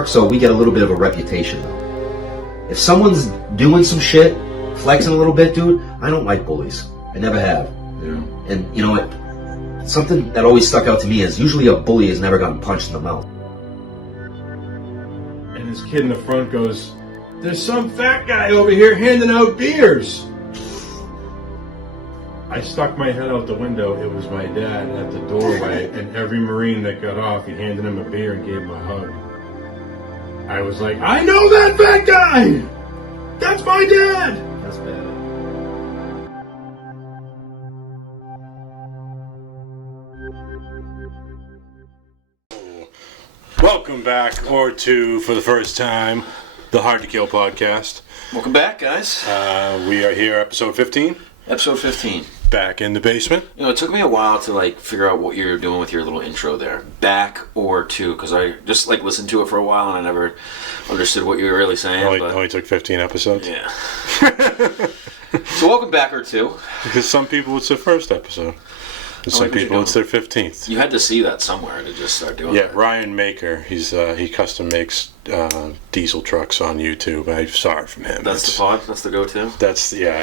work, so we get a little bit of a reputation, though. If someone's doing some shit, flexing a little bit, dude, I don't like bullies. I never have. Yeah. And you know what? Something that always stuck out to me is usually a bully has never gotten punched in the mouth. And this kid in the front goes, "There's some fat guy over here handing out beers." I stuck my head out the window. It was my dad at the doorway, and every Marine that got off, he handed him a beer and gave him a hug. I was like, I know that fat guy! That's my dad! That's bad. Welcome back, or two for the first time, the Hard to Kill podcast. Welcome back, guys. We are here, episode 15. Episode 15. Back in the basement. You know, it took me a while to figure out what you're doing with your little intro there. Back or two, because I just listened to it for a while and I never understood what you were really saying. Only took 15 episodes. Yeah. So welcome back or two. Because some people it's their first episode. And some people it's their 15th. You had to see that somewhere to just start doing that. Yeah, Ryan Maker. He custom makes diesel trucks on YouTube. I saw it from him. That's the pod? That's the go-to?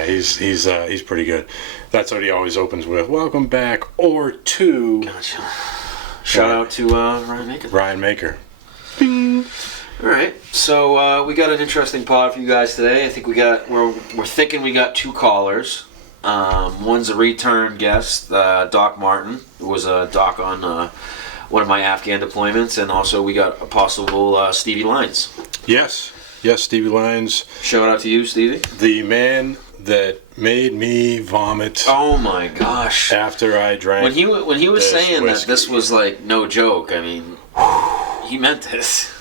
He's pretty good. That's what he always opens with. Welcome back or two. Gotcha. Shout out to Ryan Maker. Ryan Maker. Bing. All right, so we got an interesting pod for you guys today. I think we're thinking we got two callers. One's a return guest, Doc Martin, who was a doc on one of my Afghan deployments, and also we got a possible Stevie Lyons. Yes, Stevie Lyons. Shout out to you, Stevie. The man that made me vomit. Oh my gosh! After I drank. When he was saying whiskey. that this was no joke, I mean, he meant this.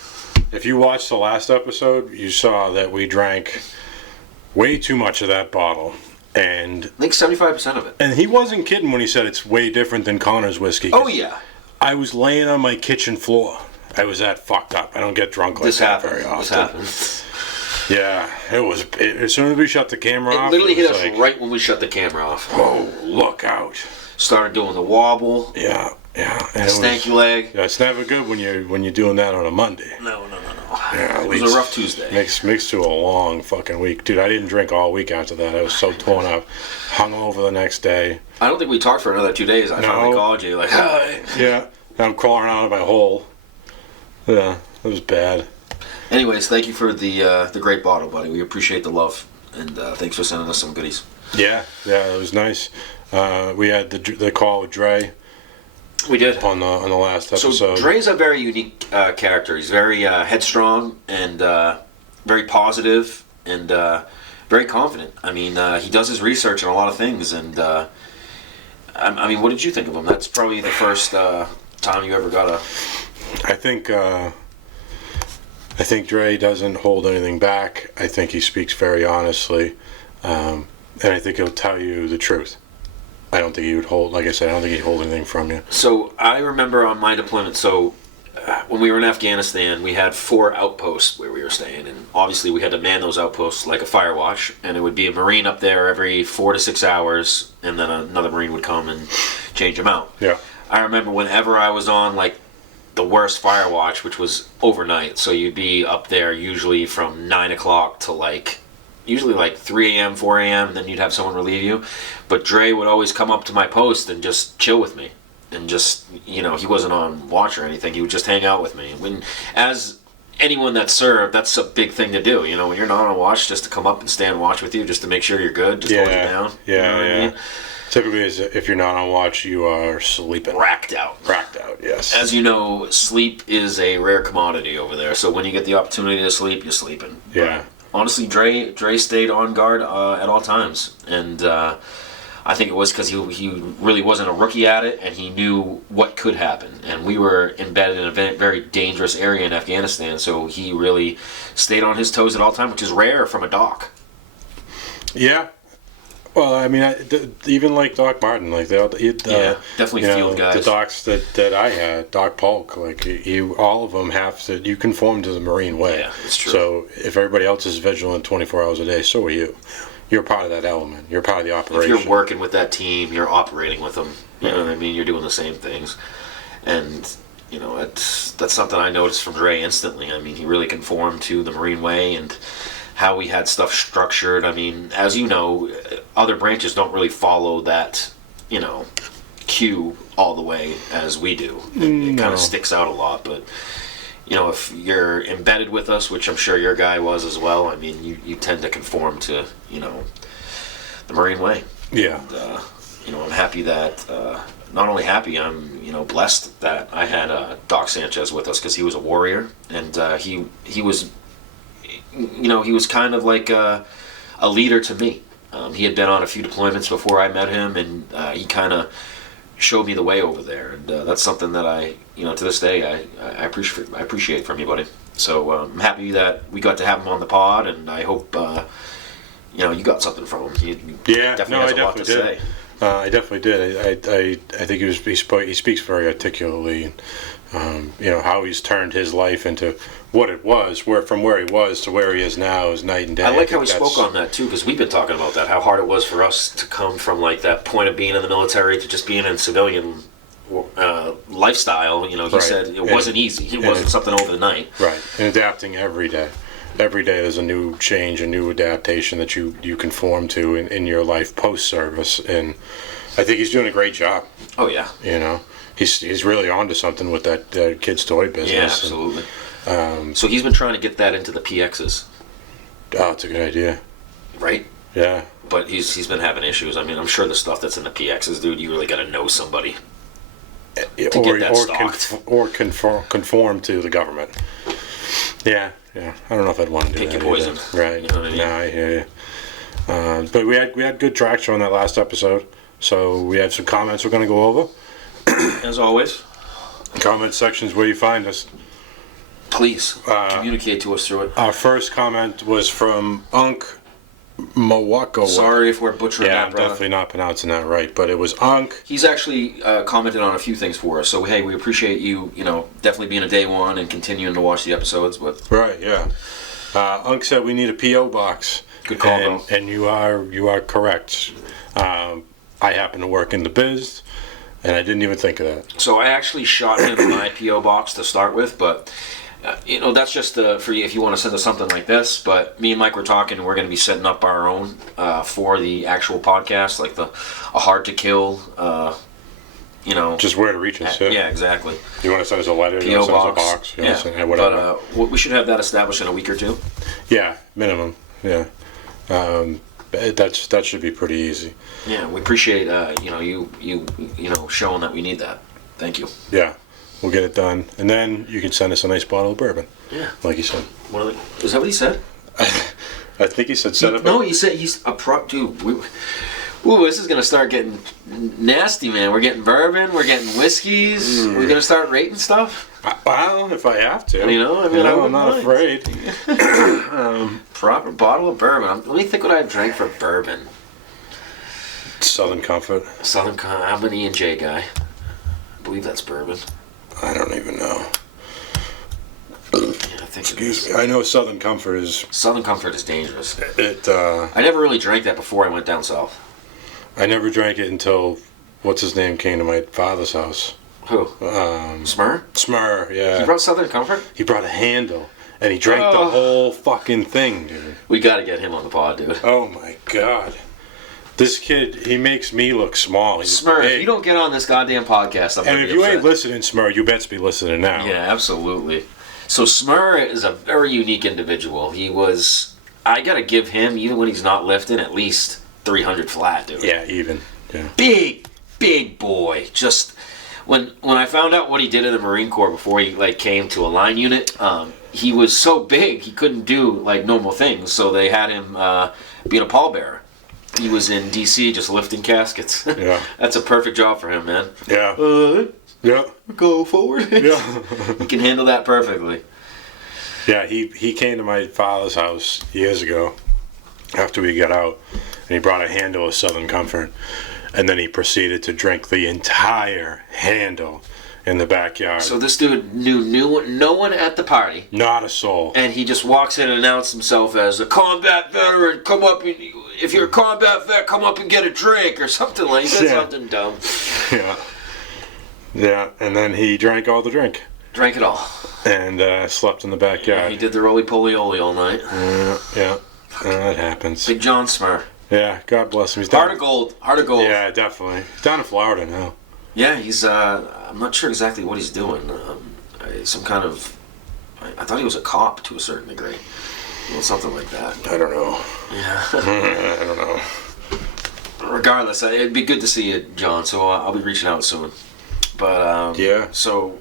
If you watched the last episode, you saw that we drank way too much of that bottle. And I think 75% of it. And he wasn't kidding when he said it's way different than Connor's whiskey. Oh, yeah. I was laying on my kitchen floor. I was that fucked up. I don't get drunk like that very often. This happens. Yeah, it was. As soon as we shut the camera off, it literally hit us right when we shut the camera off. Oh, look out! Started doing the wobble. Yeah. And stanky leg. Yeah, it's never good when you're doing that on a Monday. No. Yeah, it was a rough Tuesday. Mixed to a long fucking week. Dude, I didn't drink all week after that. I was so torn up. Hung over the next day. I don't think we talked for another 2 days. I finally called you hi. Yeah, I'm crawling out of my hole. Yeah, it was bad. Anyways, thank you for the great bottle, buddy. We appreciate the love, and thanks for sending us some goodies. Yeah, it was nice. We had the call with Dre. We did on the last episode. So Dre's a very unique character. He's very headstrong and very positive and very confident. I mean, he does his research on a lot of things. And I mean, what did you think of him? That's probably the first time you ever got a. I think Dre doesn't hold anything back. I think he speaks very honestly, and I think he'll tell you the truth. I don't think he would hold, like I said, I don't think he'd hold anything from you. So I remember on my deployment, when we were in Afghanistan, we had 4 outposts where we were staying, and obviously we had to man those outposts like a fire watch, and it would be a Marine up there every 4 to 6 hours, and then another Marine would come and change them out. Yeah. I remember whenever I was on the worst fire watch, which was overnight, so you'd be up there usually from 9 o'clock to usually 3 a.m., 4 a.m., then you'd have someone relieve you. But Dre would always come up to my post and just chill with me. And just, he wasn't on watch or anything. He would just hang out with me. As anyone that served, that's a big thing to do. When you're not on watch, just to come up and stand watch with you, just to make sure you're good, just hold you down. Yeah, I mean? Typically, if you're not on watch, you are sleeping. Racked out, yes. As you know, sleep is a rare commodity over there. So when you get the opportunity to sleep, you're sleeping. Yeah. Honestly, Dre stayed on guard at all times, and I think it was because he really wasn't a rookie at it, and he knew what could happen. And we were embedded in a very dangerous area in Afghanistan, so he really stayed on his toes at all times, which is rare from a doc. Yeah. Well, I mean, even like Doc Martin, definitely field guys. The docs that I had, Doc Polk, all of them have to. You conform to the Marine way. Yeah, it's true. So if everybody else is vigilant 24 hours a day, so are you. You're part of that element. You're part of the operation. If you're working with that team, you're operating with them. You know what I mean? You're doing the same things, and you know, that's something I noticed from Dre instantly. I mean, he really conformed to the Marine way and how we had stuff structured. I mean, as you know, other branches don't really follow that, you know, cue all the way as we do. It kind of sticks out a lot, but you know, if you're embedded with us, which I'm sure your guy was as well, I mean, you tend to conform to, you know, the Marine way. Yeah. And, you know, I'm happy that, not only happy, I'm, you know, blessed that I had Doc Sanchez with us, because he was a warrior, and he was, you know, he was kind of like a leader to me. He had been on a few deployments before I met him, and he kind of showed me the way over there, and that's something that I, you know, to this day I appreciate from you, buddy. So I'm happy that we got to have him on the pod, and I hope you know, you got something from him. He definitely has a lot to say. I definitely did. I think he speaks very articulately, and you know, how he's turned his life into what it was, from where he was to where he is now is night and day. I like how he spoke on that too, because we've been talking about that, how hard it was for us to come from like that point of being in the military to just being in civilian lifestyle. You know, he said it wasn't easy. It wasn't something over the night. Right, and adapting every day. Every day there's a new change, a new adaptation that you conform to in your life post-service, and I think he's doing a great job. Oh yeah. You know, he's really onto something with that kids' toy business. Yeah, absolutely. So he's been trying to get that into the PXs. Oh, it's a good idea. Right? Yeah. But he's been having issues. I mean, I'm sure the stuff that's in the PXs, dude, you really got to know somebody to get that stocked. Or conform to the government. Yeah. Yeah, I don't know if I'd want to do Pick that. your poison. Either. Right. You know what I mean? No, I hear you. But we had good traction on that last episode, so we had some comments we're going to go over. As always. Comment sections where you find us. Please communicate to us through it. Our first comment was from Unk Mawako. Sorry if we're butchering yeah, that, brother. I'm definitely not pronouncing that right, but it was Unk. He's actually commented on a few things for us. So hey, we appreciate you. You know, definitely being a day one and continuing to watch the episodes. But right, yeah. Unk said we need a PO box. Good call, bro. And you are correct. I happen to work in the biz, and I didn't even think of that. So I actually shot him my PO box to start with, but. You know, that's just for you if you want to send us something like this. But me and Mike were talking, and we're going to be setting up our own for the actual podcast, like a hard to kill. You know, just where to reach us. Yeah, exactly. You want to send us a letter? PO you want to box. send us a box? You yeah, want to send, whatever. But we should have that established in a week or two. Yeah, minimum. Yeah, that should be pretty easy. Yeah, we appreciate you know you know showing that we need that. Thank you. Yeah. We'll get it done, and then you can send us a nice bottle of bourbon. Yeah, like you said. Is that what he said? I think he said set up. No, he said he's a pro. Dude, this is gonna start getting nasty, man. We're getting bourbon. We're getting whiskeys. We're gonna start rating stuff. Well, if I have to. You know, I mean, I'm not afraid. Proper bottle of bourbon. Let me think what I've drank for bourbon. Southern Comfort. I'm an E&J guy. I believe that's bourbon. I don't even know. Yeah, I think Excuse me. I know Southern Comfort is. Southern Comfort is dangerous. I never really drank that before I went down south. I never drank it until what's his name came to my father's house. Who? Smur? Smur, yeah. He brought Southern Comfort? He brought a handle, and he drank the whole fucking thing, dude. We got to get him on the pod, dude. Oh my god. This kid, he makes me look small. He's Smur, big. if you don't get on this goddamn podcast, I'm going to be And if you upset. ain't listening, Smur, you best be listening now. Yeah, absolutely. So Smur is a very unique individual. I got to give him, even when he's not lifting, at least 300 flat, dude. Yeah, even. Yeah. Big boy. Just, when I found out what he did in the Marine Corps before he came to a line unit, he was so big he couldn't do normal things, so they had him being a pallbearer. He was in D.C. just lifting caskets. Yeah. That's a perfect job for him, man. Yeah. Yeah. Go forward. Yeah. He can handle that perfectly. Yeah, he came to my father's house years ago after we got out, and he brought a handle of Southern Comfort, and then he proceeded to drink the entire handle in the backyard. So this dude knew no one at the party. Not a soul. And he just walks in and announced himself as a combat veteran. Come up, if you're a combat vet, come up and get a drink or something like that. Yeah. Something dumb. Yeah. Yeah, and then he drank all the drink. Drank it all. And slept in the backyard. He did the roly-poly-oly all night. Yeah. That happens. Big John Smur. Yeah, God bless him. He's down. Heart of gold. Heart of gold. Yeah, definitely. He's down in Florida now. Yeah, he's, I'm not sure exactly what he's doing. Some kind of, I thought he was a cop to a certain degree. Well, something like that. I don't know. Yeah. I don't know. Regardless, it'd be good to see you, John, so I'll be reaching out soon. But, yeah. So,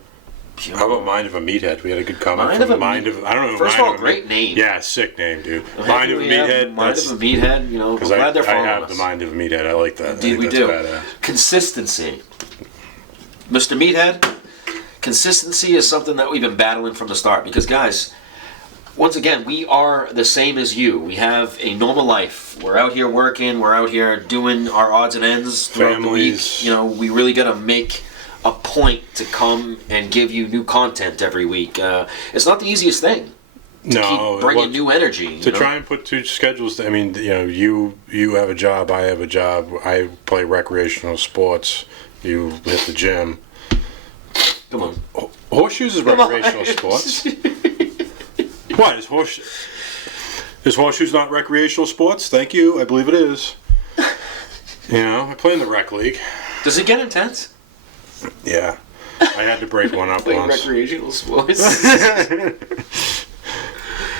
how about Mind of a Meathead? We had a good comment Mind from of a Mind of... I don't know. First of all, great name. Yeah, sick name, dude. Mind of a Meathead. Mind of a Meathead, you know, we're glad they're following us. I have the Mind of a Meathead. I like that. Indeed, we do. Badass. Consistency. Mr. Meathead, consistency is something that we've been battling from the start because, guys, once again, we are the same as you. We have a normal life. We're out here working. We're out here doing our odds and ends throughout the week. You know, we really got to make a point to come and give you new content every week. It's not the easiest thing. To keep bringing new energy. To try and put two schedules. I mean, you know, you have a job. I have a job. I play recreational sports. You hit the gym. Come on. Horseshoes is recreational sports. What is horseshoes not recreational sports? Thank you. I believe it is. You know, I play in the rec league. Does it get intense? Yeah, I had to break one up once. Recreational sports.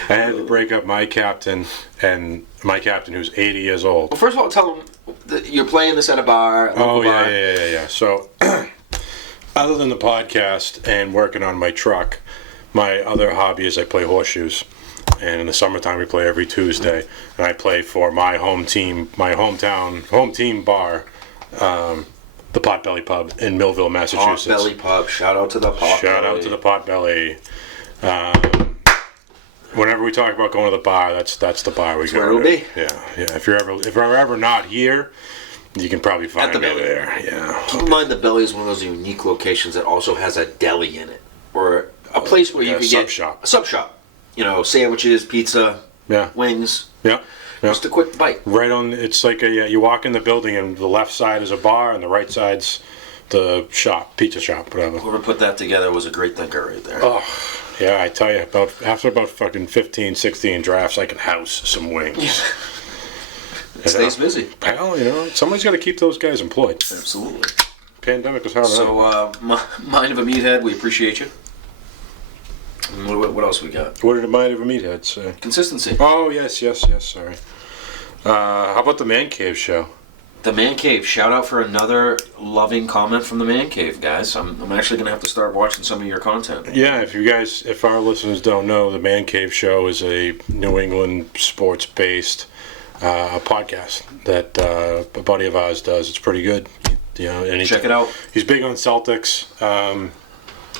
I had to break up my captain who's 80 years old. Well, first of all, tell him that you're playing this at a bar. Yeah. So, other than the podcast and working on my truck, my other hobby is I play horseshoes. And in the summertime, we play every Tuesday. And I play for my home team, my home team bar, the Potbelly Pub in Millville, Massachusetts. Potbelly Pub. Shout out to the Potbelly. Shout out to the Potbelly. Whenever we talk about going to the bar, that's the bar we go to. Where it'll be. Yeah. If we're ever not here, you can probably find at the me Belly. there. Yeah. Keep in mind, the Belly is one of those unique locations that also has a deli in it, or a place where you can get a sub shop. You know, sandwiches, pizza, wings. Yeah. Just a quick bite. Right on. It's like you walk in the building, and the left side is a bar, and the right side's the shop, pizza shop, whatever. Whoever put that together was a great thinker right there. Oh, yeah, I tell you, after about fucking 15, 16 drafts, I can house some wings. It stays busy. Well, you know, somebody's got to keep those guys employed. Absolutely. Pandemic was hard. So, Mind of a Meathead, we appreciate you. What else we got? What did the Mind of a Meathead say? Consistency. Oh, yes, sorry. How about the Man Cave show? The Man Cave. Shout out for another loving comment from the Man Cave, guys. I'm actually going to have to start watching some of your content. Yeah, if our listeners don't know, the Man Cave show is a New England sports-based podcast that a buddy of ours does. It's pretty good. You know, and check it out. He's big on Celtics.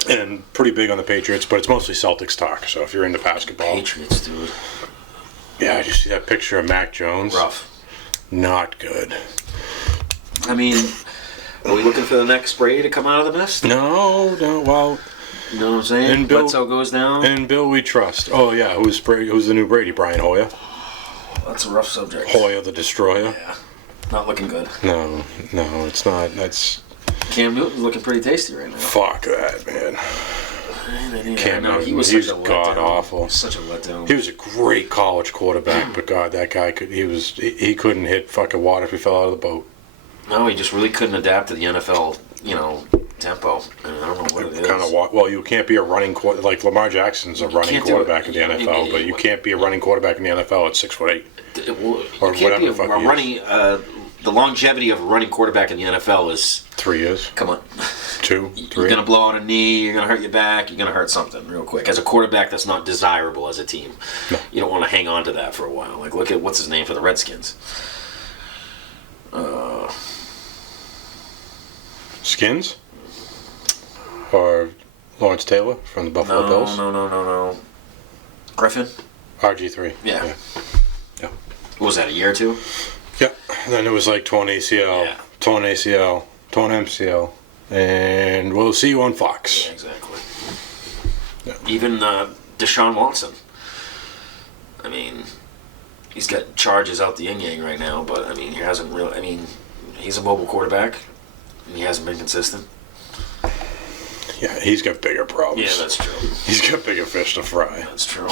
And pretty big on the Patriots, but it's mostly Celtics talk. So if you're into basketball, Patriots, dude. Yeah, did you see that picture of Mac Jones? Rough. Not good. I mean, are we looking for the next Brady to come out of the mist? No. Well, you know what I'm saying? And Bill, Bledsoe goes down. And Bill, we trust. Oh yeah, who's the new Brady? Brian Hoyer. That's a rough subject. Hoyer the Destroyer. Yeah, not looking good. No, it's not. That's. Cam Newton's looking pretty tasty right now. Fuck that, man. Cam Newton, he's god awful. Such a letdown. He was a great college quarterback, but God, that guy he couldn't hit fucking water if he fell out of the boat. No, he just really couldn't adapt to the NFL, tempo. And I don't know what it is. Well, you can't be a running quarterback. Like Lamar Jackson's a running quarterback in the NFL, but you can't be a running quarterback in the NFL at 6'8". Or whatever the fuck he is. The longevity of a running quarterback in the NFL is 3 years. Come on, 2, 3. You're gonna blow out a knee. You're gonna hurt your back. You're gonna hurt something real quick. As a quarterback, that's not desirable as a team. No. You don't want to hang on to that for a while. Like, look at what's his name for the Redskins. Skins? Or Lawrence Taylor from the Buffalo Bills? No. Griffin? RG3. Yeah. What was that, a year or two? Yeah. And then it was like torn ACL, torn MCL, and we'll see you on Fox. Yeah, exactly. Yeah. Even Deshaun Watson. I mean, he's got charges out the yin-yang right now, but, I mean, he hasn't really... I mean, he's a mobile quarterback, and he hasn't been consistent. Yeah, he's got bigger problems. Yeah, that's true. He's got bigger fish to fry. That's true.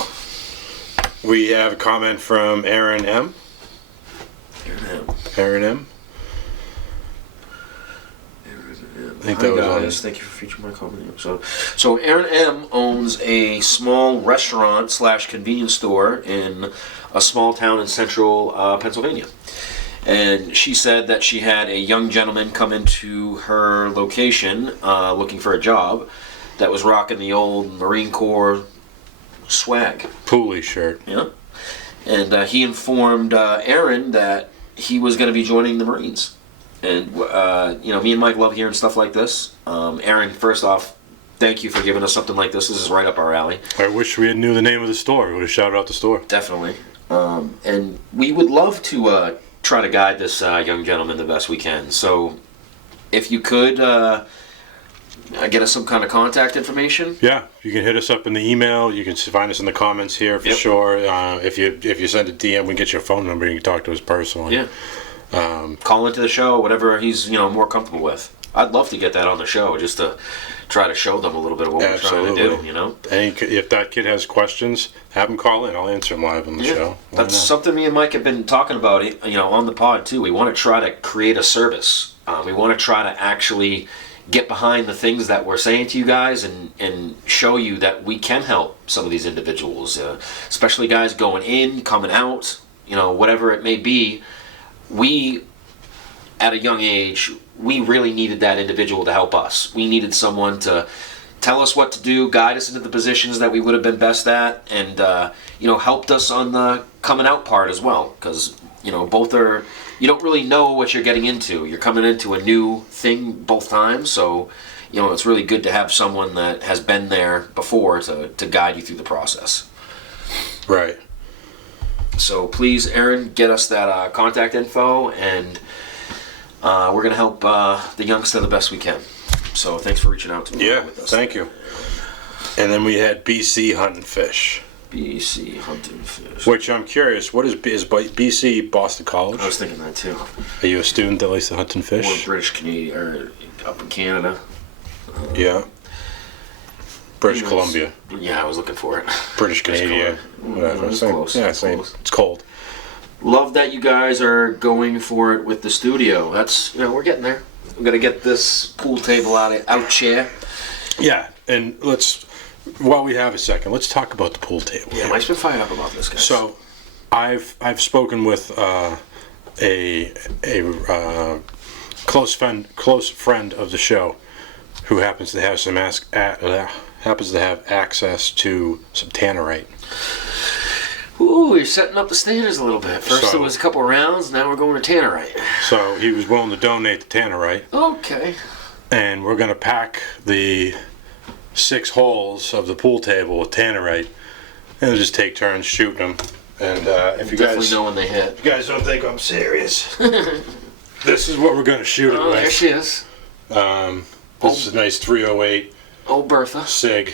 We have a comment from Aaron M. Aaron M. I think that was on guys. Thank you for featuring my comment. So Aaron M. owns a small restaurant / convenience store in a small town in central Pennsylvania. And she said that she had a young gentleman come into her location looking for a job that was rocking the old Marine Corps swag. Pulley shirt. Yeah. And he informed Aaron that he was going to be joining the Marines. And, me and Mike love hearing stuff like this. Aaron, first off, thank you for giving us something like this. This is right up our alley. I wish we had knew the name of the store. We would have shouted out the store. Definitely. And we would love to try to guide this young gentleman the best we can. So if you could get us some kind of contact information. Yeah, you can hit us up in the email. You can find us in the comments here for sure. If you send a DM, we can get your phone number. You can talk to us personally. Yeah. Call into the show, whatever he's more comfortable with. I'd love to get that on the show just to try to show them a little bit of what we're trying to do. If that kid has questions, have him call in. I'll answer them live on the show. That's something me and Mike have been talking about, on the pod too. We want to try to create a service. We want to try to actually get behind the things that we're saying to you guys and show you that we can help some of these individuals, especially guys going in, coming out, whatever it may be. We, at a young age, we really needed that individual to help us. We needed someone to tell us what to do, guide us into the positions that we would have been best at, and helped us on the coming out part as well. Because both are, you don't really know what you're getting into. You're coming into a new thing both times, so it's really good to have someone that has been there before to guide you through the process. Right. So please, Aaron, get us that contact info, and we're going to help the youngster the best we can. So thanks for reaching out to me. Yeah, with us. thank you. And then we had BC Hunting Fish. BC Hunting Fish. Which I'm curious, what is BC Boston College? I was thinking that too. Are you a student that likes to hunt and fish? Or British Canadian, or up in Canada. Yeah. British Columbia. Yeah, I was looking for it. British Canadian. Whatever. It's close. Yeah, it's close. It's cold. Love that you guys are going for it with the studio. That's, we're getting there. We're going to get this pool table out chair. Yeah, and while we have a second, let's talk about the pool table. Yeah, Mike's been fired up about this, guys. So, I've spoken with a close friend of the show who happens to have access to some tannerite. Ooh, you're setting up the standards a little bit. First it was a couple rounds, now we're going to tannerite. So he was willing to donate the tannerite. Okay. And we're going to pack the 6 holes of the pool table with tannerite, and we'll just take turns shooting them. And if you definitely guys know when they hit. If you guys don't think I'm serious, this is what we're going to shoot it with. There she is. This is a nice 308. Old Bertha. SIG.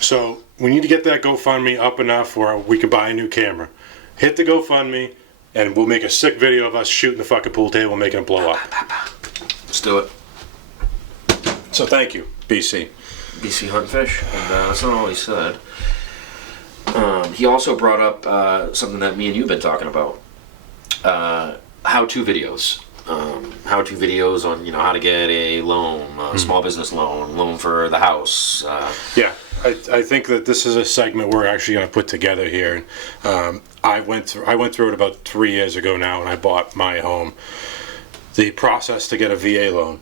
So we need to get that GoFundMe up enough where we can buy a new camera. Hit the GoFundMe, and we'll make a sick video of us shooting the fucking pool table and making it blow up. Let's do it. So thank you, BC. BC Hunt Fish. And that's not all he said. He also brought up something that me and you have been talking about. How-to videos. How-to videos on how to get a loan, small business loan for the house. Yeah, I think that this is a segment we're actually going to put together here. I went through it about 3 years ago now, and I bought my home. The process to get a VA loan,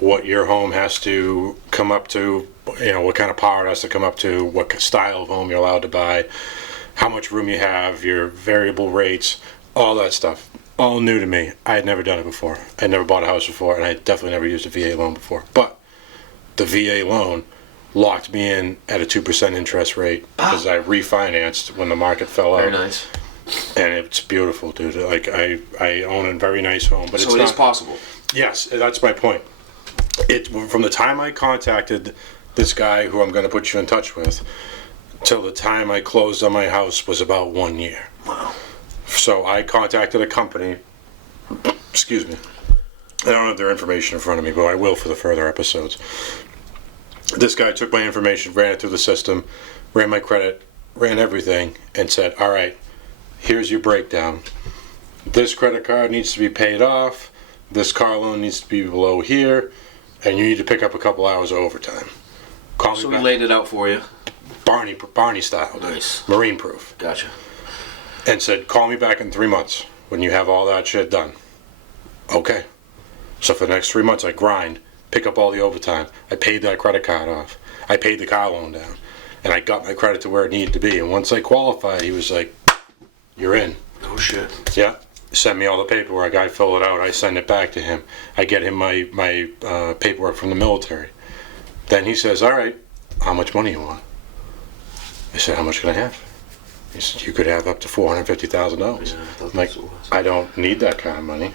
what your home has to come up to, what kind of power it has to come up to, what style of home you're allowed to buy, how much room you have, your variable rates, all that stuff. All new to me. I had never done it before. I had never bought a house before, and I definitely never used a VA loan before. But the VA loan locked me in at a 2% interest rate because I refinanced when the market fell out. Very nice. And it's beautiful, dude. Like I own a very nice home, but so it is possible. Yes, that's my point. From the time I contacted this guy who I'm going to put you in touch with till the time I closed on my house was about 1 year. Wow. So I contacted a company. Excuse me. I don't have their information in front of me, but I will for the further episodes. This guy took my information, ran it through the system, ran my credit, ran everything, and said, all right, here's your breakdown. This credit card needs to be paid off, this car loan needs to be below here, and you need to pick up a couple hours of overtime. Call me So back. we laid it out for you. Barney style, dude. Nice. Marine proof. Gotcha. And said, call me back in 3 months when you have all that shit done. Okay. So for the next 3 months, I grind, pick up all the overtime. I paid that credit card off. I paid the car loan down. And I got my credit to where it needed to be. And once I qualified, he was like, you're in. Oh, shit. Yeah. Send me all the paperwork. I fill it out. I send it back to him. I get him my paperwork from the military. Then he says, all right, how much money you want? I said, how much can I have? He said, you could have up to $450,000. I'm like, I don't need that kind of money.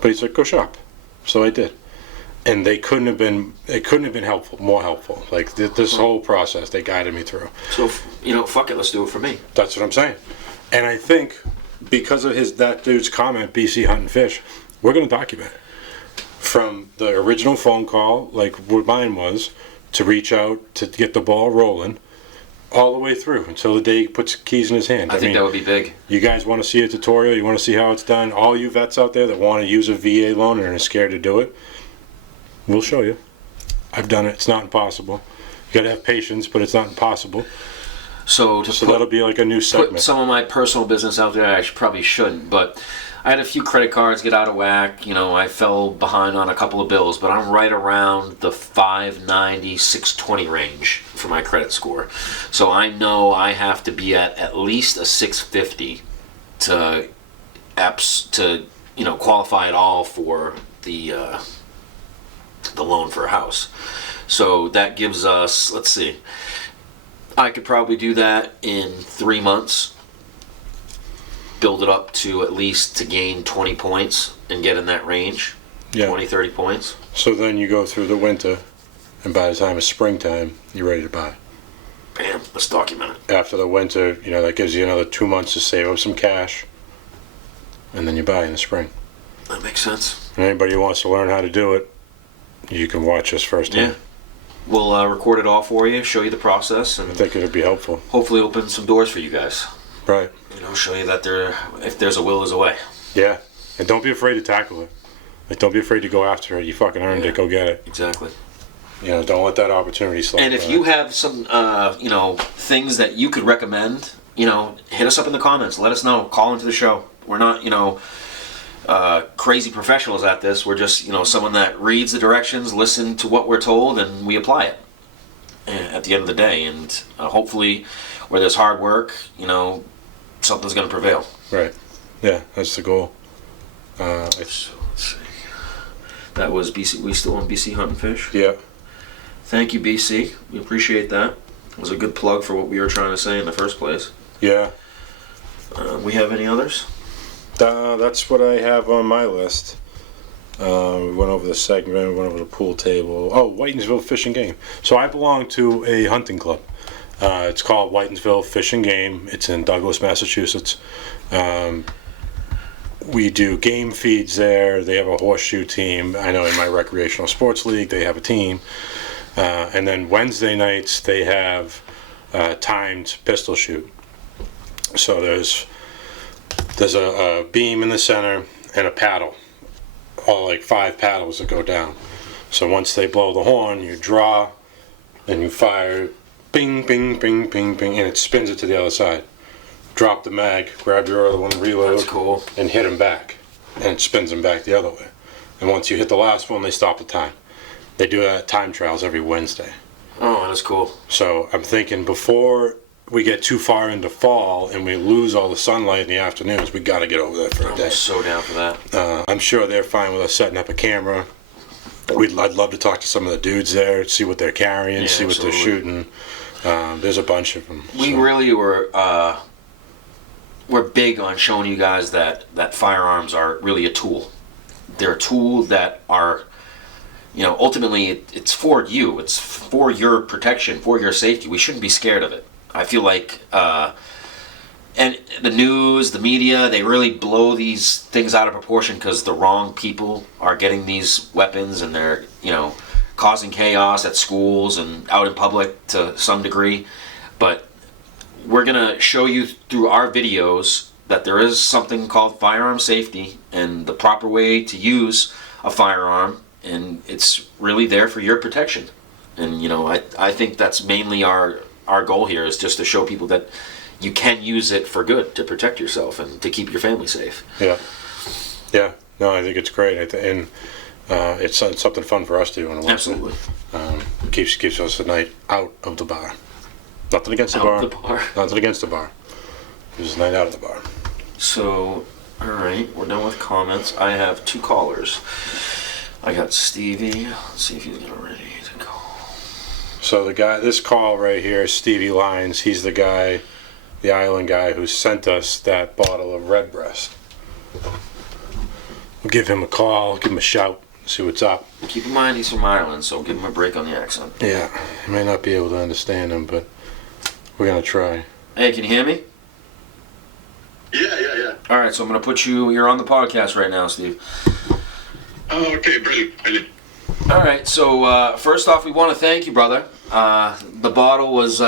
But he's like, go shop. So I did. And it couldn't have been more helpful. Like this whole process, they guided me through. So, fuck it, let's do it for me. That's what I'm saying. And I think because of that dude's comment, BC Hunt and Fish, we're going to document it. From the original phone call, like what mine was, to reach out, to get the ball rolling, all the way through until the day he puts keys in his hand. I think that would be big. You guys want to see a tutorial? You want to see how it's done? All you vets out there that want to use a VA loan and are scared to do it, we'll show you. I've done it. It's not impossible. You got to have patience, but it's not impossible. So That'll be like a new segment. Put some of my personal business out there. I probably shouldn't, but I had a few credit cards get out of whack. I fell behind on a couple of bills, but I'm right around the 590, 620 range for my credit score. So I know I have to be at least a 650 to qualify at all for the loan for a house. So that gives us, let's see, I could probably do that in 3 months, build it up to at least to gain 20 points and get in that range, Yeah. 20, 30 points. So then you go through the winter, and by the time it's springtime, you're ready to buy. Bam, let's document it. After the winter, that gives you another 2 months to save up some cash, and then you buy in the spring. That makes sense. And anybody who wants to learn how to do it, you can watch us firsthand. Yeah. We'll record it all for you, show you the process, and I think it would be helpful. hopefully open some doors for you guys. Right. Show you that if there's a will, there's a way. Yeah. And don't be afraid to tackle it. Like, don't be afraid to go after it. You fucking earned it. Go get it. Exactly. Don't let that opportunity slide And if by. you have some, things that you could recommend, hit us up in the comments. Let us know. Call into the show. We're not, crazy professionals at this. We're just, someone that reads the directions, listen to what we're told, and we apply it at the end of the day. And hopefully, where there's hard work, something's going to prevail. Right. Yeah, that's the goal. So, let's see. That was BC. We still on BC Hunt and Fish? Yeah. Thank you, BC. We appreciate that. It was a good plug for what we were trying to say in the first place. Yeah. We have any others? That's what I have on my list. We went over the segment, we went over the pool table. Oh, Whitensville Fish and Game. So I belong to a hunting club. It's called Whitensville Fish and Game. It's in Douglas, Massachusetts. We do game feeds there. They have a horseshoe team. I know in my recreational sports league they have a team. And then Wednesday nights they have timed pistol shoot. So there's a beam in the center and a paddle, all like 5 paddles that go down. So once they blow the horn, you draw, and you fire, bing, bing, bing, bing, bing, and it spins it to the other side. Drop the mag, grab your other one, reload, That's cool. and hit them back, and it spins them back the other way. And once you hit the last one, they stop the time. They do time trials every Wednesday. Oh, that's cool. So I'm thinking before we get too far into fall and we lose all the sunlight in the afternoons, we got to get over there for a day. I'm so down for that. I'm sure they're fine with us setting up a camera. I'd love to talk to some of the dudes there, see what they're carrying, see what they're shooting. There's a bunch of them. We really we're big on showing you guys that firearms are really a tool. They're a tool that are, ultimately it's for you. It's for your protection, for your safety. We shouldn't be scared of it. I feel like, and the news, the media, they really blow these things out of proportion because the wrong people are getting these weapons and they're, causing chaos at schools and out in public to some degree. But we're going to show you through our videos that there is something called firearm safety and the proper way to use a firearm, and it's really there for your protection. And you know, I think that's mainly our goal here, is just to show people that you can use it for good, to protect yourself and to keep your family safe. Yeah. No, I think it's great. And it's something fun for us to do. And Absolutely. Keeps us a night out of the bar. Nothing against the Out bar. the bar. Nothing against the bar. Just a night out of the bar. So, all right, we're done with comments. I have 2 callers. I got Stevie. Let's see if he's ready to go. So this call right here is Stevie Lyons. He's the guy, the island guy, who sent us that bottle of Redbreast. We'll give him a call, give him a shout, see what's up. Keep in mind he's from Ireland, so give him a break on the accent. Yeah, you may not be able to understand him, but we're gonna try. Hey, can you hear me? Yeah. All right, so I'm going to put you're on the podcast right now, Steve. Oh, okay, brilliant. All right, so first off, we want to thank you, brother. The bottle was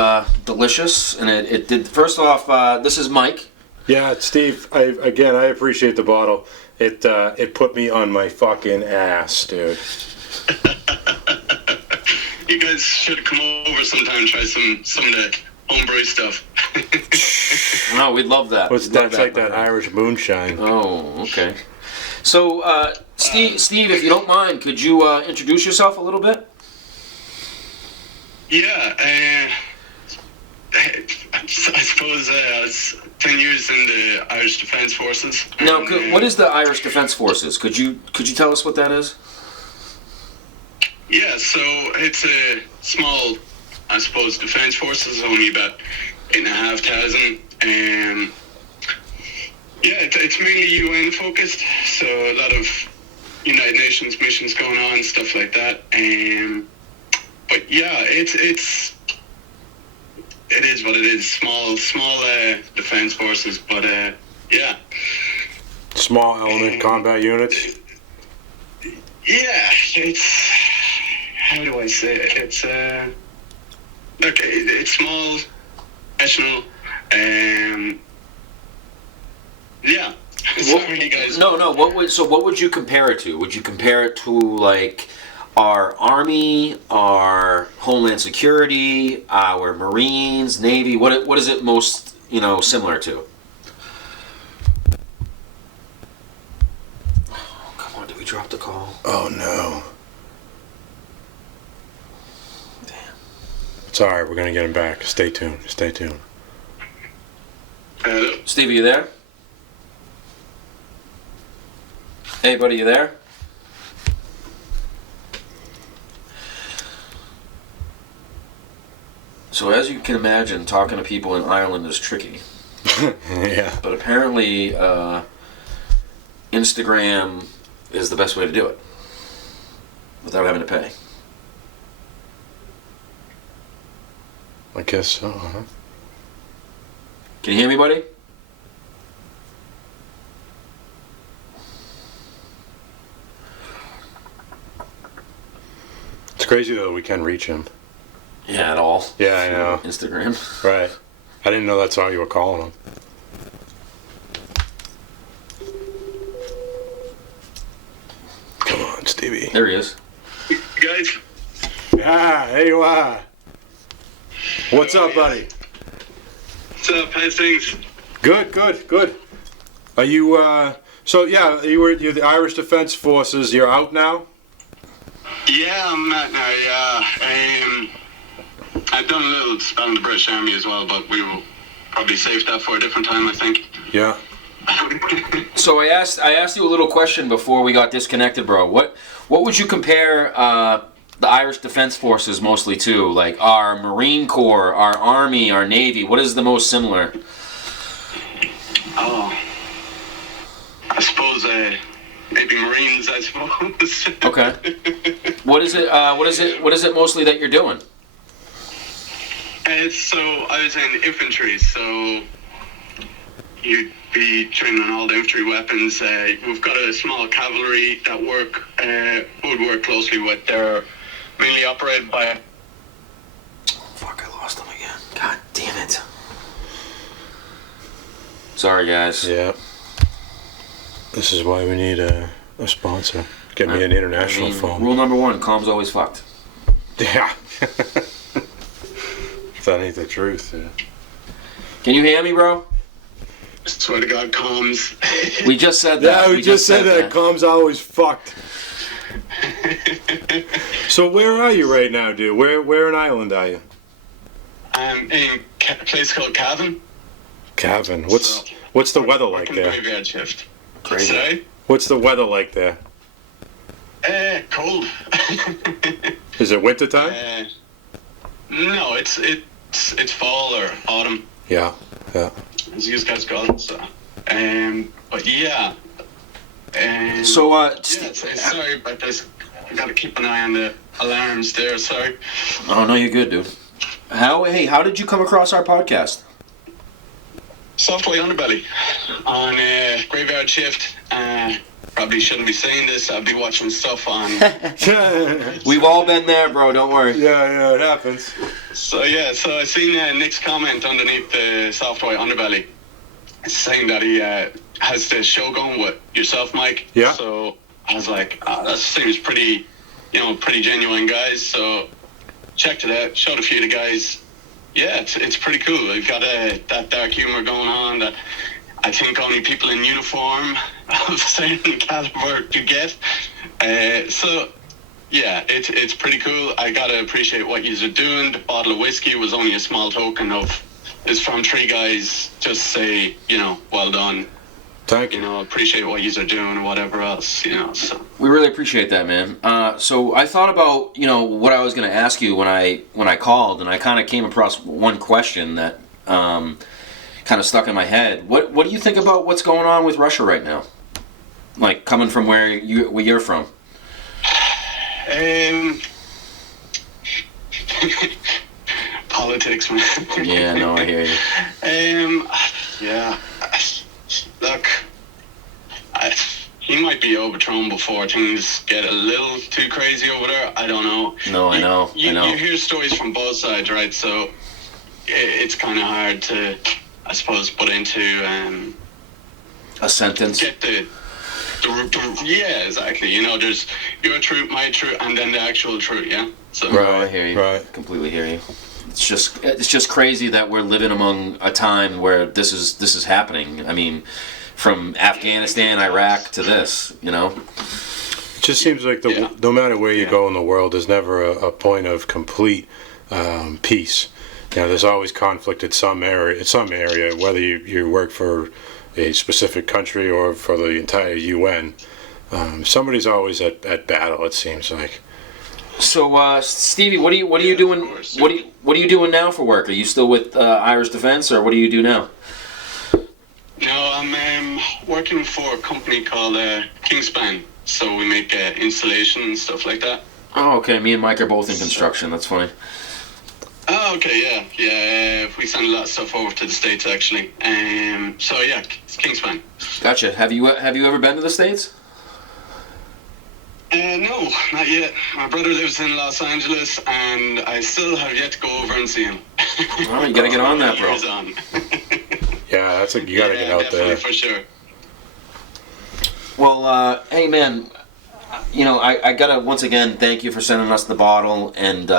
delicious, and it did. First off, this is Mike. Yeah, Steve, I appreciate the bottle. It put me on my fucking ass, dude. You guys should come over sometime and try some of the homebrew stuff. No, we'd love that. That's like that Irish moonshine. Oh, okay. So, Steve, if you don't mind, could you introduce yourself a little bit? Yeah, I suppose I was 10 years in the Irish Defence Forces. Now, what is the Irish Defence Forces? Could you tell us what that is? Yeah, so it's a small, I suppose, defence forces, only about 8,500. Yeah, it's mainly UN focused, so a lot of United Nations missions going on, stuff like that. But yeah, it is what it is. Small defence forces, but yeah. Small element combat units. Yeah, it's, how do I say it? It's okay. It's small, professional, yeah. Sorry, guys. No. What would you compare it to? Would you compare it to like our Army, our Homeland Security, our Marines, Navy? What is it most similar to? Oh, come on, did we drop the call? Oh no. Damn. It's alright, we're gonna get him back. Stay tuned. Hello. Steve, are you there? Hey, buddy, you there? So as you can imagine, talking to people in Ireland is tricky. Yeah. But apparently, Instagram is the best way to do it without having to pay. I guess so, huh? Can you hear me, buddy? It's crazy though, we can reach him. Yeah, at all. Yeah, I know. Instagram. Right. I didn't know that's how you were calling him. Come on, Stevie. There he is. Guys. Ah, there you are. What's up, buddy? What's up? How's things? Good. Are you, so yeah, you're the Irish Defence Forces, you're out now? Yeah, I'm out now, yeah. I've done a little spell in the British Army as well, but we will probably save that for a different time, I think. Yeah. So I asked you a little question before we got disconnected, bro. What would you compare the Irish Defence Forces mostly to? Like our Marine Corps, our Army, our Navy. What is the most similar? Oh, I suppose maybe Marines, I suppose. Okay. What is it? What is it mostly that you're doing? So I was in infantry, so you'd be training on all the infantry weapons. We've got a small cavalry that would work closely with their mainly operated by. Fuck, I lost him again. God damn it. Sorry, guys. Yeah. This is why we need a sponsor. Get me an international phone. Rule number 1, comms always fucked. Yeah. That ain't the truth. Yeah. Can you hear me, bro? Swear to God, comms. We just said that. Yeah, we just said that. Comm's always fucked. So where are you right now, dude? Where in Ireland are you? I'm in a place called Cavan. Cavan. What's the weather like Working there? graveyard shift. Crazy. Sorry? What's the weather like there? Cold. Is it winter time? No, it's fall or autumn, Yeah. as you guys call it. So, but yeah. So, sorry about this. I gotta keep an eye on the alarms there. Sorry. Oh, no, you're good, dude. How did you come across our podcast? Software Underbelly on graveyard shift. Probably shouldn't be saying this. I'll be watching stuff on. We've all been there, bro. Don't worry. Yeah, it happens. So I seen Nick's comment underneath the Software Underbelly saying that he has the show going with yourself, Mike. Yeah. So I was like, that seems pretty genuine, guys. So checked it out, showed a few of the guys. Yeah, it's pretty cool. We've got that dark humor going on that I think only people in uniform of the same caliber do get. So yeah, it's pretty cool. I gotta appreciate what yous are doing. The bottle of whiskey was only a small token of. It's from 3 guys. Just say, well done. Thank you. Appreciate what yous are doing or whatever else. So. We really appreciate that, man. So I thought about, what I was going to ask you when I called, and I kind of came across one question that kind of stuck in my head. What do you think about what's going on with Russia right now? Like coming from where you're from. Politics, man. Yeah, no, I hear you. Yeah. Look, he might be overthrown before things get a little too crazy over there. I don't know. No, I know. You hear stories from both sides, right? So it's kind of hard to, I suppose, put into a sentence. Get the yeah, exactly. There's your truth, my truth, and then the actual truth. Yeah. So Right, I hear you. Right. Completely hear you. It's just crazy that we're living among a time where this is happening. I mean, from Afghanistan, Iraq to this, It just seems like no matter where you go in the world, there's never a point of complete peace. There's always conflict at some area, whether you work for a specific country or for the entire UN. Somebody's always at battle. It seems like. So, Stevie, what are you doing? What are you doing now for work? Are you still with Irish Defense, or what do you do now? No, I'm working for a company called Kingspan. So we make installation and stuff like that. Oh, okay. Me and Mike are both in construction. That's funny. Oh, okay, yeah. We send a lot of stuff over to the States, actually. So yeah, it's Kingspan. Gotcha. Have you ever been to the States? No, not yet. My brother lives in Los Angeles, and I still have yet to go over and see him. Oh, you gotta get on that, bro. Years on. Yeah, you gotta get out there. For sure. Well, hey man, I gotta once again thank you for sending us the bottle, and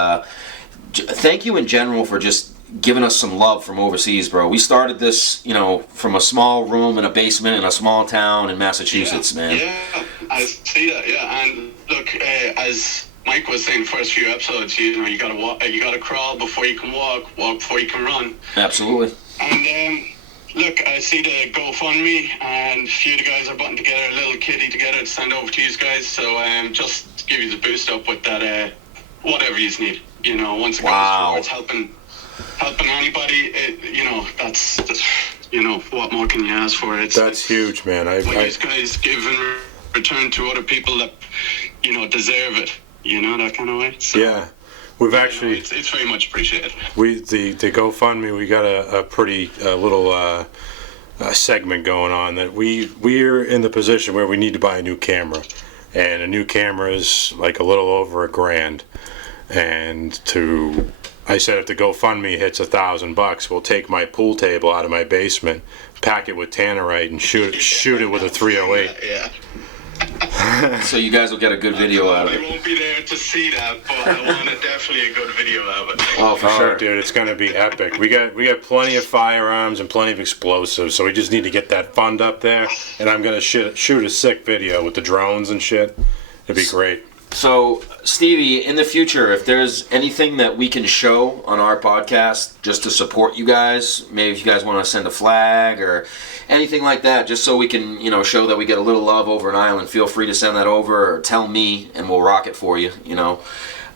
thank you in general for just giving us some love from overseas, bro. We started this, from a small room in a basement in a small town in Massachusetts, man. Yeah, I see that. Yeah, and look, as Mike was saying, the first few episodes, you gotta walk, you gotta crawl before you can walk before you can run. Absolutely. And look, I see the GoFundMe, and a few of the guys are putting together a little kitty together to send over to you guys. So just to give you the boost up with that, whatever you need. Once it goes towards helping anybody, that's what more can you ask for? That's huge, man. What these guys give in return to other people that deserve it. That kind of way. So, yeah, we've actually it's very much appreciated. The GoFundMe, we got a pretty little segment going on that we're in the position where we need to buy a new camera, and a new camera is like a little over $1,000. and I said if the GoFundMe hits $1,000, we'll take my pool table out of my basement, pack it with tannerite, and shoot it with a 308. Yeah. So you guys will get a good video out of I it. won't be there to see that, but I want definitely a good video of it. Oh, for sure. Dude, it's gonna be epic. We got plenty of firearms and plenty of explosives, so we just need to get that fund up there. And I'm gonna shoot a sick video with the drones and shit. It'd be great. So, Stevie, in the future, if there's anything that we can show on our podcast just to support you guys, maybe if you guys want to send a flag or anything like that, just so we can, show that we get a little love over in Ireland, feel free to send that over or tell me and we'll rock it for you,